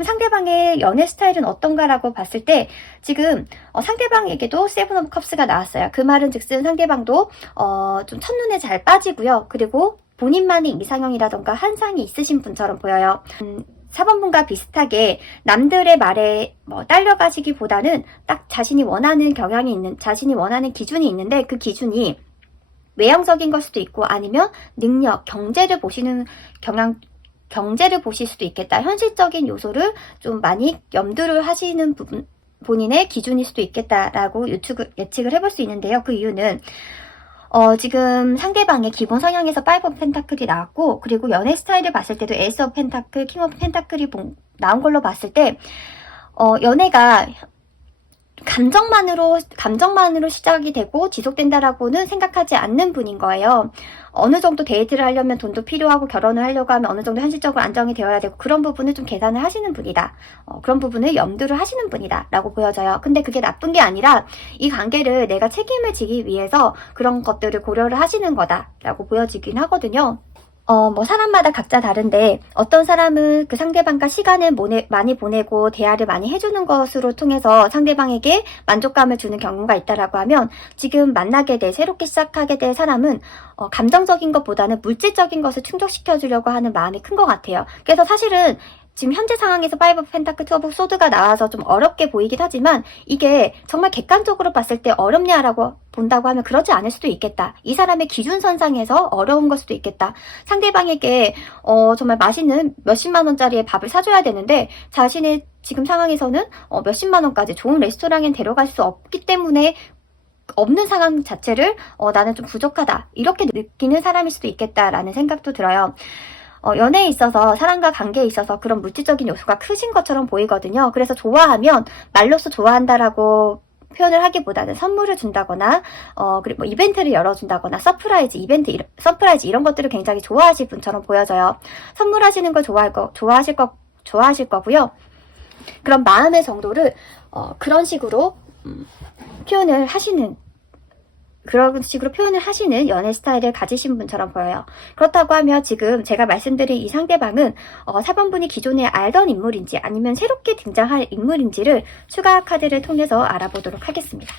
상대방의 연애 스타일은 어떤가라고 봤을 때 지금 상대방에게도 세븐 오브 컵스가 나왔어요. 그 말은 즉슨 상대방도 좀 첫눈에 잘 빠지고요. 그리고 본인만의 이상형이라던가 한상이 있으신 분처럼 보여요. 4번분과 비슷하게 남들의 말에 딸려가시기보다는 딱 자신이 원하는 경향이 있는, 자신이 원하는 기준이 있는데 그 기준이 외형적인 걸 수도 있고 아니면 능력, 경제를 보시는 경제를 보실 수도 있겠다. 현실적인 요소를 좀 많이 염두를 하시는 부분, 본인의 기준일 수도 있겠다라고 예측을 해볼 수 있는데요. 그 이유는 지금 상대방의 기본 성향에서 5 오브 펜타클이 나왔고, 그리고 연애 스타일을 봤을 때도 에이스 오브 펜타클, 킹 오브 펜타클이 나온 걸로 봤을 때 연애가 감정만으로 시작이 되고 지속된다라고는 생각하지 않는 분인 거예요. 어느 정도 데이트를 하려면 돈도 필요하고 결혼을 하려고 하면 어느 정도 현실적으로 안정이 되어야 되고 그런 부분을 좀 계산을 하시는 분이다. 그런 부분을 염두를 하시는 분이다 라고 보여져요. 근데 그게 나쁜 게 아니라 이 관계를 내가 책임을 지기 위해서 그런 것들을 고려를 하시는 거다 라고 보여지긴 하거든요. 사람마다 각자 다른데 어떤 사람은 그 상대방과 시간을 많이 보내고 대화를 많이 해주는 것으로 통해서 상대방에게 만족감을 주는 경우가 있다라고 하면, 지금 새롭게 시작하게 될 사람은 감정적인 것보다는 물질적인 것을 충족시켜 주려고 하는 마음이 큰 것 같아요. 그래서 사실은 지금 현재 상황에서 5 펜타클 2 오브 소드가 나와서 좀 어렵게 보이긴 하지만 이게 정말 객관적으로 봤을 때 어렵냐라고 본다고 하면 그러지 않을 수도 있겠다. 이 사람의 기준선상에서 어려운 걸 수도 있겠다. 상대방에게 정말 맛있는 몇십만 원짜리의 밥을 사줘야 되는데 자신의 지금 상황에서는 몇십만 원까지 좋은 레스토랑에 데려갈 수 없기 때문에 없는 상황 자체를 나는 좀 부족하다. 이렇게 느끼는 사람일 수도 있겠다라는 생각도 들어요. 연애에 있어서 사람과 관계에 있어서 그런 물질적인 요소가 크신 것처럼 보이거든요. 그래서 좋아하면 말로써 좋아한다라고 표현을 하기보다는 선물을 준다거나 그리고 뭐 이벤트를 열어준다거나 서프라이즈 이런 것들을 굉장히 좋아하실 분처럼 보여져요. 선물하시는 걸 좋아하실 거고요. 그런 마음의 정도를 그런 식으로 그런 식으로 표현을 하시는 연애 스타일을 가지신 분처럼 보여요. 그렇다고 하면 지금 제가 말씀드린 이 상대방은 4번분이 기존에 알던 인물인지 아니면 새롭게 등장할 인물인지를 추가 카드를 통해서 알아보도록 하겠습니다.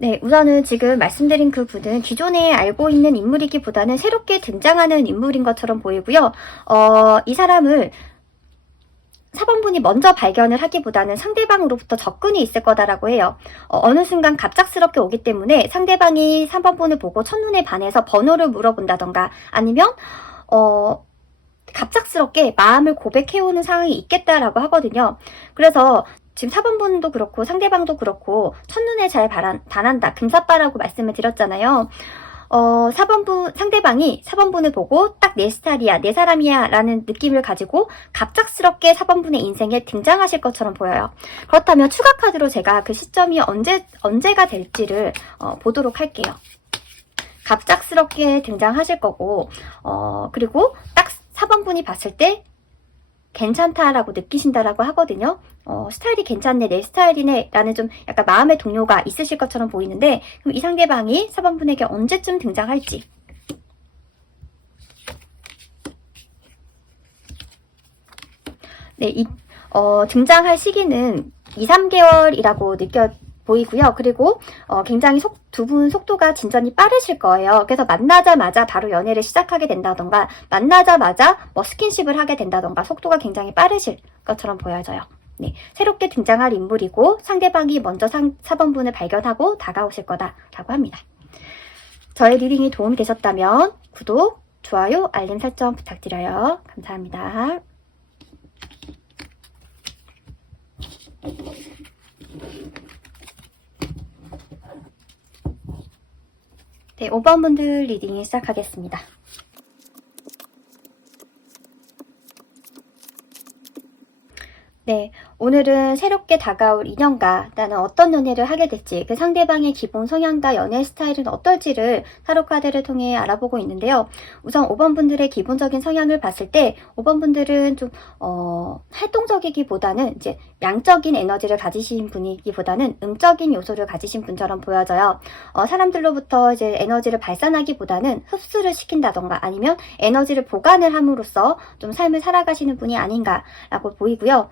네, 우선은 지금 말씀드린 그 분은 기존에 알고 있는 인물이기보다는 새롭게 등장하는 인물인 것처럼 보이고요. 이 사람을 4번분이 먼저 발견을 하기보다는 상대방으로부터 접근이 있을 거다라고 해요. 어느 순간 갑작스럽게 오기 때문에 상대방이 3번분을 보고 첫눈에 반해서 번호를 물어본다던가 아니면 갑작스럽게 마음을 고백해오는 상황이 있겠다라고 하거든요. 그래서 지금 4번분도 그렇고 상대방도 그렇고 첫눈에 잘 반한다. 금사빠라고 말씀을 드렸잖아요. 상대방이 4번분을 보고 딱 내 스타일이야, 내 사람이야 라는 느낌을 가지고 갑작스럽게 4번분의 인생에 등장하실 것처럼 보여요. 그렇다면 추가 카드로 제가 그 시점이 언제가 될지를 보도록 할게요. 갑작스럽게 등장하실 거고 그리고 딱 4번분이 봤을 때 괜찮다라고 느끼신다라고 하거든요. 스타일이 괜찮네, 내 스타일이네 라는 좀 약간 마음의 동요가 있으실 것처럼 보이는데 그럼 이 상대방이 4번분에게 언제쯤 등장할지 네, 등장할 시기는 2-3개월이라고 보이고요. 그리고 굉장히 두 분 속도가 진전이 빠르실 거예요. 그래서 만나자마자 바로 연애를 시작하게 된다던가 만나자마자 뭐 스킨십을 하게 된다던가 속도가 굉장히 빠르실 것처럼 보여져요. 네, 새롭게 등장할 인물이고 상대방이 먼저 4번분을 발견하고 다가오실 거다라고 합니다. 저의 리딩이 도움이 되셨다면 구독, 좋아요, 알림 설정 부탁드려요. 감사합니다. 네, 5번분들 리딩이 시작하겠습니다. 네, 오늘은 새롭게 다가올 인연과 나는 어떤 연애를 하게 될지 그 상대방의 기본 성향과 연애 스타일은 어떨지를 타로 카드를 통해 알아보고 있는데요. 우선 5번분들의 기본적인 성향을 봤을 때 5번분들은 좀 활동적이기보다는 이제 양적인 에너지를 가지신 분이기보다는 음적인 요소를 가지신 분처럼 보여져요. 사람들로부터 이제 에너지를 발산하기보다는 흡수를 시킨다던가 아니면 에너지를 보관을 함으로써 좀 삶을 살아가시는 분이 아닌가라고 보이고요.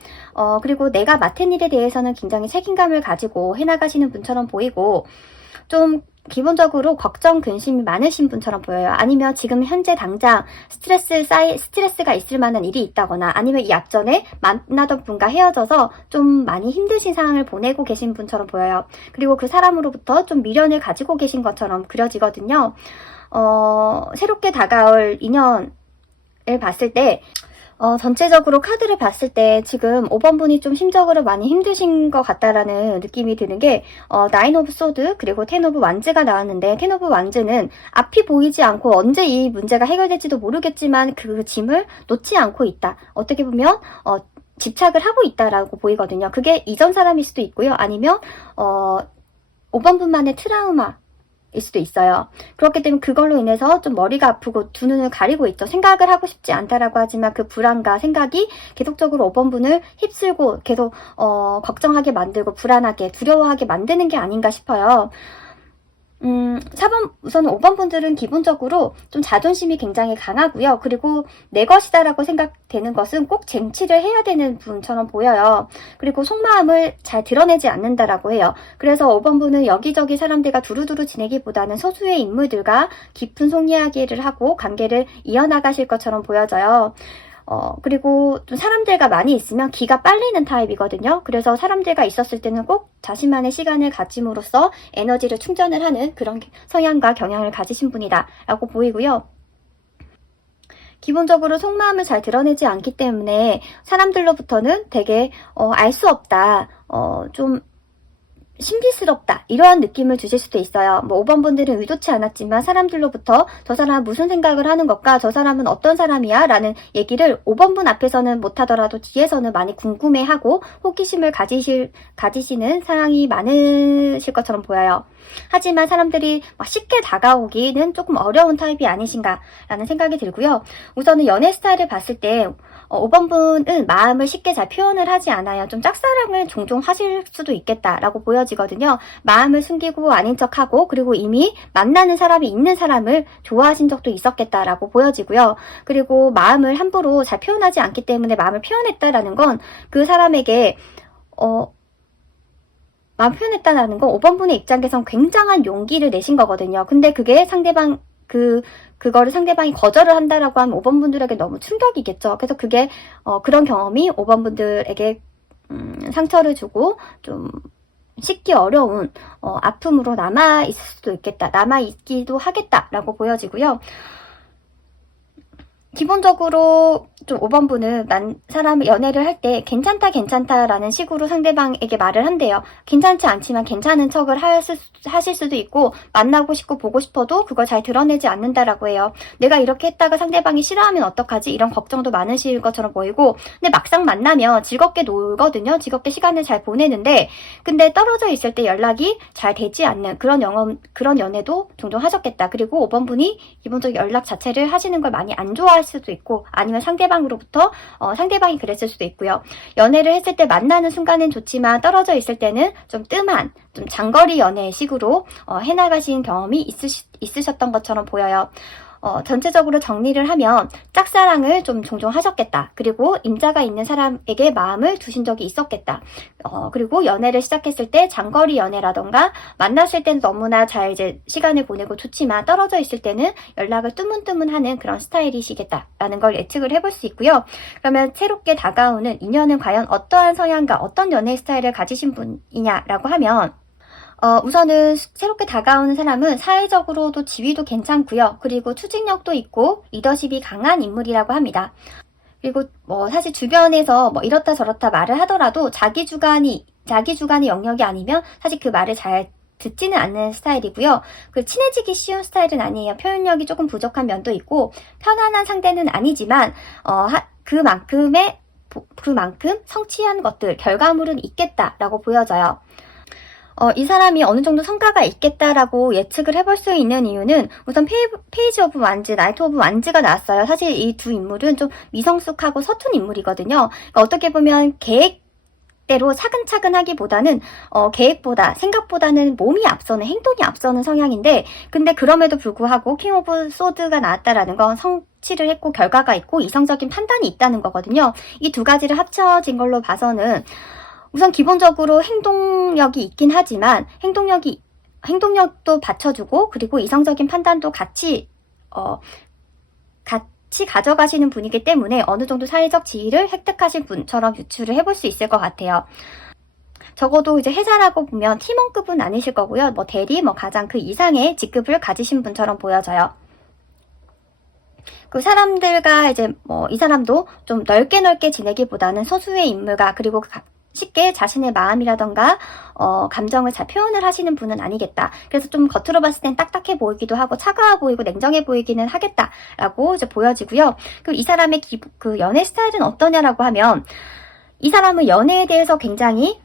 그리고 내가 맡은 일에 대해서는 굉장히 책임감을 가지고 해나가시는 분처럼 보이고 좀 기본적으로 걱정, 근심이 많으신 분처럼 보여요. 아니면 지금 현재 당장 스트레스가 있을 만한 일이 있다거나 아니면 이 앞전에 만나던 분과 헤어져서 좀 많이 힘드신 상황을 보내고 계신 분처럼 보여요. 그리고 그 사람으로부터 좀 미련을 가지고 계신 것처럼 그려지거든요. 새롭게 다가올 인연을 봤을 때 전체적으로 카드를 봤을 때 지금 5번분이 좀 심적으로 많이 힘드신 것 같다라는 느낌이 드는 게 9 오브 소드 그리고 10 오브 완즈가 나왔는데 10 오브 완즈는 앞이 보이지 않고 언제 이 문제가 해결될지도 모르겠지만 그 짐을 놓지 않고 있다. 어떻게 보면 집착을 하고 있다라고 보이거든요. 그게 이전 사람일 수도 있고요. 아니면 5번분만의 트라우마 일 수도 있어요. 그렇기 때문에 그걸로 인해서 좀 머리가 아프고 두 눈을 가리고 있죠. 생각을 하고 싶지 않다라고 하지만 그 불안과 생각이 계속적으로 5번분을 휩쓸고 계속 걱정하게 만들고 불안하게 두려워하게 만드는 게 아닌가 싶어요. 우선 5번 분들은 기본적으로 좀 자존심이 굉장히 강하고요. 그리고 내 것이다라고 생각되는 것은 꼭 쟁취를 해야 되는 분처럼 보여요. 그리고 속마음을 잘 드러내지 않는다라고 해요. 그래서 5번 분은 여기저기 사람들과 두루두루 지내기보다는 소수의 인물들과 깊은 속 이야기를 하고 관계를 이어나가실 것처럼 보여져요. 그리고 좀 사람들과 많이 있으면 기가 빨리는 타입이거든요. 그래서 사람들과 있었을 때는 꼭 자신만의 시간을 가짐으로써 에너지를 충전을 하는 그런 성향과 경향을 가지신 분이다 라고 보이고요. 기본적으로 속마음을 잘 드러내지 않기 때문에 사람들로부터는 되게 알 수 없다, 좀 신비스럽다 이러한 느낌을 주실 수도 있어요. 뭐 5번 분들은 의도치 않았지만 사람들로부터 저 사람은 무슨 생각을 하는 것과 저 사람은 어떤 사람이야 라는 얘기를 5번 분 앞에서는 못하더라도 뒤에서는 많이 궁금해하고 호기심을 가지시는 상황이 많으실 것처럼 보여요. 하지만 사람들이 막 쉽게 다가오기는 조금 어려운 타입이 아니신가 라는 생각이 들고요. 우선은 연애 스타일을 봤을 때 5번 분은 마음을 쉽게 잘 표현을 하지 않아요. 좀 짝사랑을 종종 하실 수도 있겠다라고 보여지거든요. 마음을 숨기고 아닌 척하고 그리고 이미 만나는 사람이 있는 사람을 좋아하신 적도 있었겠다라고 보여지고요. 그리고 마음을 함부로 잘 표현하지 않기 때문에 마음을 표현했다라는 건 그 사람에게 마음 표현했다라는 건 5번 분의 입장에선 굉장한 용기를 내신 거거든요. 근데 그게 그거를 상대방이 거절을 한다라고 하면 5번 분들에게 너무 충격이겠죠. 그래서 그게, 그런 경험이 5번 분들에게, 상처를 주고, 좀, 씻기 어려운, 아픔으로 남아있을 수도 있겠다. 남아있기도 하겠다라고 보여지고요. 기본적으로 좀 5번 분은 연애를 할 때 괜찮다라는 식으로 상대방에게 말을 한대요. 괜찮지 않지만 괜찮은 척을 하실 수도 있고 만나고 싶고 보고 싶어도 그걸 잘 드러내지 않는다라고 해요. 내가 이렇게 했다가 상대방이 싫어하면 어떡하지? 이런 걱정도 많으실 것처럼 보이고 근데 막상 만나면 즐겁게 놀거든요. 즐겁게 시간을 잘 보내는데 근데 떨어져 있을 때 연락이 잘 되지 않는 그런 연애도 종종 하셨겠다. 그리고 5번 분이 기본적으로 연락 자체를 하시는 걸 많이 안 좋아할 수도 있고 아니면 상대방으로부터 상대방이 그랬을 수도 있고요. 연애를 했을 때 만나는 순간은 좋지만 떨어져 있을 때는 좀 뜸한 좀 장거리 연애식으로 해나가신 경험이 있으셨던 것처럼 보여요. 전체적으로 정리를 하면 짝사랑을 좀 종종 하셨겠다. 그리고 임자가 있는 사람에게 마음을 두신 적이 있었겠다. 그리고 연애를 시작했을 때 장거리 연애라던가 만났을 때는 너무나 잘 이제 시간을 보내고 좋지만 떨어져 있을 때는 연락을 뜨문뜨문하는 그런 스타일이시겠다라는 걸 예측을 해볼 수 있고요. 그러면 새롭게 다가오는 인연은 과연 어떠한 성향과 어떤 연애 스타일을 가지신 분이냐라고 하면 우선은 새롭게 다가오는 사람은 사회적으로도 지위도 괜찮고요. 그리고 추진력도 있고 리더십이 강한 인물이라고 합니다. 그리고 사실 주변에서 이렇다 저렇다 말을 하더라도 자기 주관의 영역이 아니면 사실 그 말을 잘 듣지는 않는 스타일이고요. 친해지기 쉬운 스타일은 아니에요. 표현력이 조금 부족한 면도 있고 편안한 상대는 아니지만 그만큼 성취한 것들, 결과물은 있겠다라고 보여져요. 이 사람이 어느 정도 성과가 있겠다라고 예측을 해볼 수 있는 이유는 우선 페이지 오브 완즈, 나이트 오브 완즈가 나왔어요. 사실 이 두 인물은 좀 미성숙하고 서툰 인물이거든요. 그러니까 어떻게 보면 계획대로 차근차근 하기보다는 계획보다 생각보다는 몸이 앞서는 행동이 앞서는 성향인데 근데 그럼에도 불구하고 킹 오브 소드가 나왔다라는 건 성취를 했고 결과가 있고 이성적인 판단이 있다는 거거든요. 이 두 가지를 합쳐진 걸로 봐서는 우선 기본적으로 행동력이 있긴 하지만 행동력도 받쳐주고 그리고 이성적인 판단도 같이 가져가시는 분이기 때문에 어느 정도 사회적 지위를 획득하신 분처럼 유추를 해볼 수 있을 것 같아요. 적어도 이제 회사라고 보면 팀원급은 아니실 거고요. 대리, 가장 그 이상의 직급을 가지신 분처럼 보여져요. 그 사람들과 이제 이 사람도 좀 넓게 지내기보다는 소수의 인물과 그리고 쉽게 자신의 마음이라던가 감정을 잘 표현을 하시는 분은 아니겠다. 그래서 좀 겉으로 봤을 땐 딱딱해 보이기도 하고 차가워 보이고 냉정해 보이기는 하겠다라고 이제 보여지고요. 그리고 이 사람의 그 연애 스타일은 어떠냐라고 하면 이 사람은 연애에 대해서 굉장히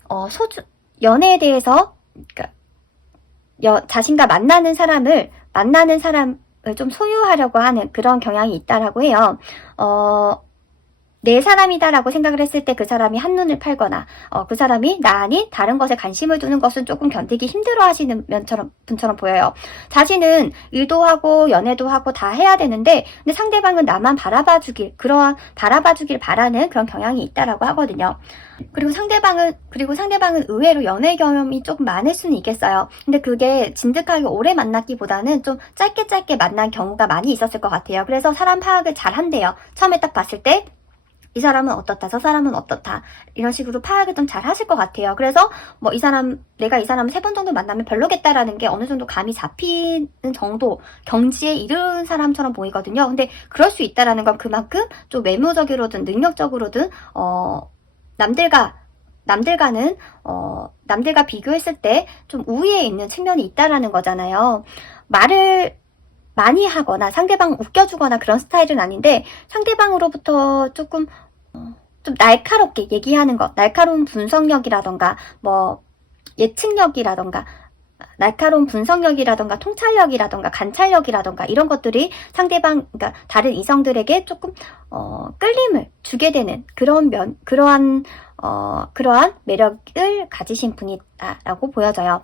연애에 대해서 그러니까 자신과 만나는 사람을 좀 소유하려고 하는 그런 경향이 있다라고 해요. 내 사람이다라고 생각을 했을 때 그 사람이 한눈을 팔거나 그 사람이 나 아닌 다른 것에 관심을 두는 것은 조금 견디기 힘들어 하시는 분처럼 보여요. 자신은 일도 하고 연애도 하고 다 해야 되는데 근데 상대방은 나만 바라봐주길 바라는 그런 경향이 있다라고 하거든요. 그리고 상대방은 의외로 연애 경험이 조금 많을 수는 있겠어요. 근데 그게 진득하게 오래 만났기보다는 좀 짧게 만난 경우가 많이 있었을 것 같아요. 그래서 사람 파악을 잘 한대요. 처음에 딱 봤을 때 이 사람은 어떻다, 저 사람은 어떻다, 이런 식으로 파악을 좀 잘 하실 것 같아요. 그래서 뭐 내가 이 사람을 3번 정도 만나면 별로겠다라는 게 어느 정도 감이 잡히는 정도 경지에 이른 사람처럼 보이거든요. 근데 그럴 수 있다라는 건 그만큼 좀 외모적으로든 능력적으로든 남들과 비교했을 때 좀 우위에 있는 측면이 있다라는 거잖아요. 말을 많이 하거나 상대방 웃겨주거나 그런 스타일은 아닌데 상대방으로부터 조금 좀 날카롭게 얘기하는 것, 날카로운 분석력이라던가 뭐 예측력이라던가 날카로운 분석력이라던가 통찰력이라던가 관찰력이라던가 이런 것들이 그러니까 다른 이성들에게 조금 끌림을 주게 되는 그러한 매력을 가지신 분이다라고 보여져요.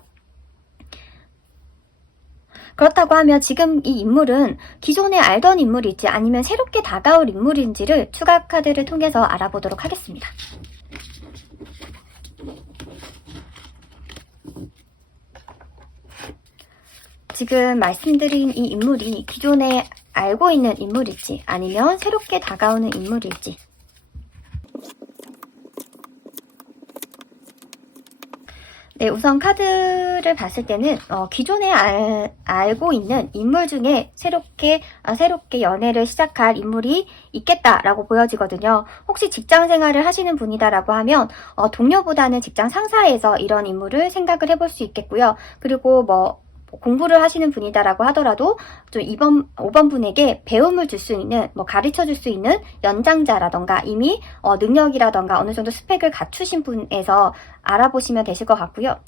그렇다고 하면 지금 이 인물은 기존에 알던 인물일지 아니면 새롭게 다가올 인물인지를 추가 카드를 통해서 알아보도록 하겠습니다. 지금 말씀드린 이 인물이 기존에 알고 있는 인물일지 아니면 새롭게 다가오는 인물일지 네, 우선 카드를 봤을 때는 기존에 알고 있는 인물 중에 새롭게 연애를 시작할 인물이 있겠다라고 보여지거든요. 혹시 직장 생활을 하시는 분이다라고 하면 동료보다는 직장 상사에서 이런 인물을 생각을 해볼 수 있겠고요. 그리고 뭐 공부를 하시는 분이다라고 하더라도 좀 5번 분에게 배움을 줄 수 있는, 가르쳐 줄 수 있는 연장자라던가 이미 능력이라던가 어느 정도 스펙을 갖추신 분에서 알아보시면 되실 것 같고요.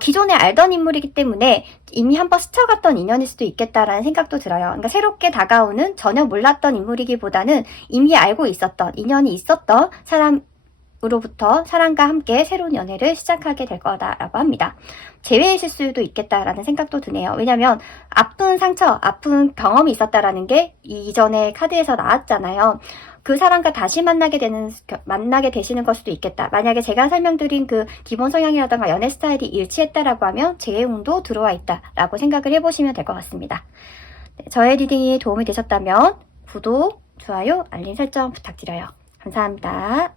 기존에 알던 인물이기 때문에 이미 한번 스쳐갔던 인연일 수도 있겠다라는 생각도 들어요. 그러니까 새롭게 다가오는 전혀 몰랐던 인물이기보다는 이미 알고 있었던, 인연이 있었던 사람으로부터 사람과 함께 새로운 연애를 시작하게 될 거다라고 합니다. 재회이실 수도 있겠다라는 생각도 드네요. 왜냐면 아픈 상처, 아픈 경험이 있었다라는 게 이전에 카드에서 나왔잖아요. 그 사람과 다시 만나게 되시는 걸 수도 있겠다. 만약에 제가 설명드린 그 기본 성향이라던가 연애 스타일이 일치했다라고 하면 재해운도 들어와 있다라고 생각을 해보시면 될 것 같습니다. 네, 저의 리딩이 도움이 되셨다면 구독, 좋아요, 알림 설정 부탁드려요. 감사합니다.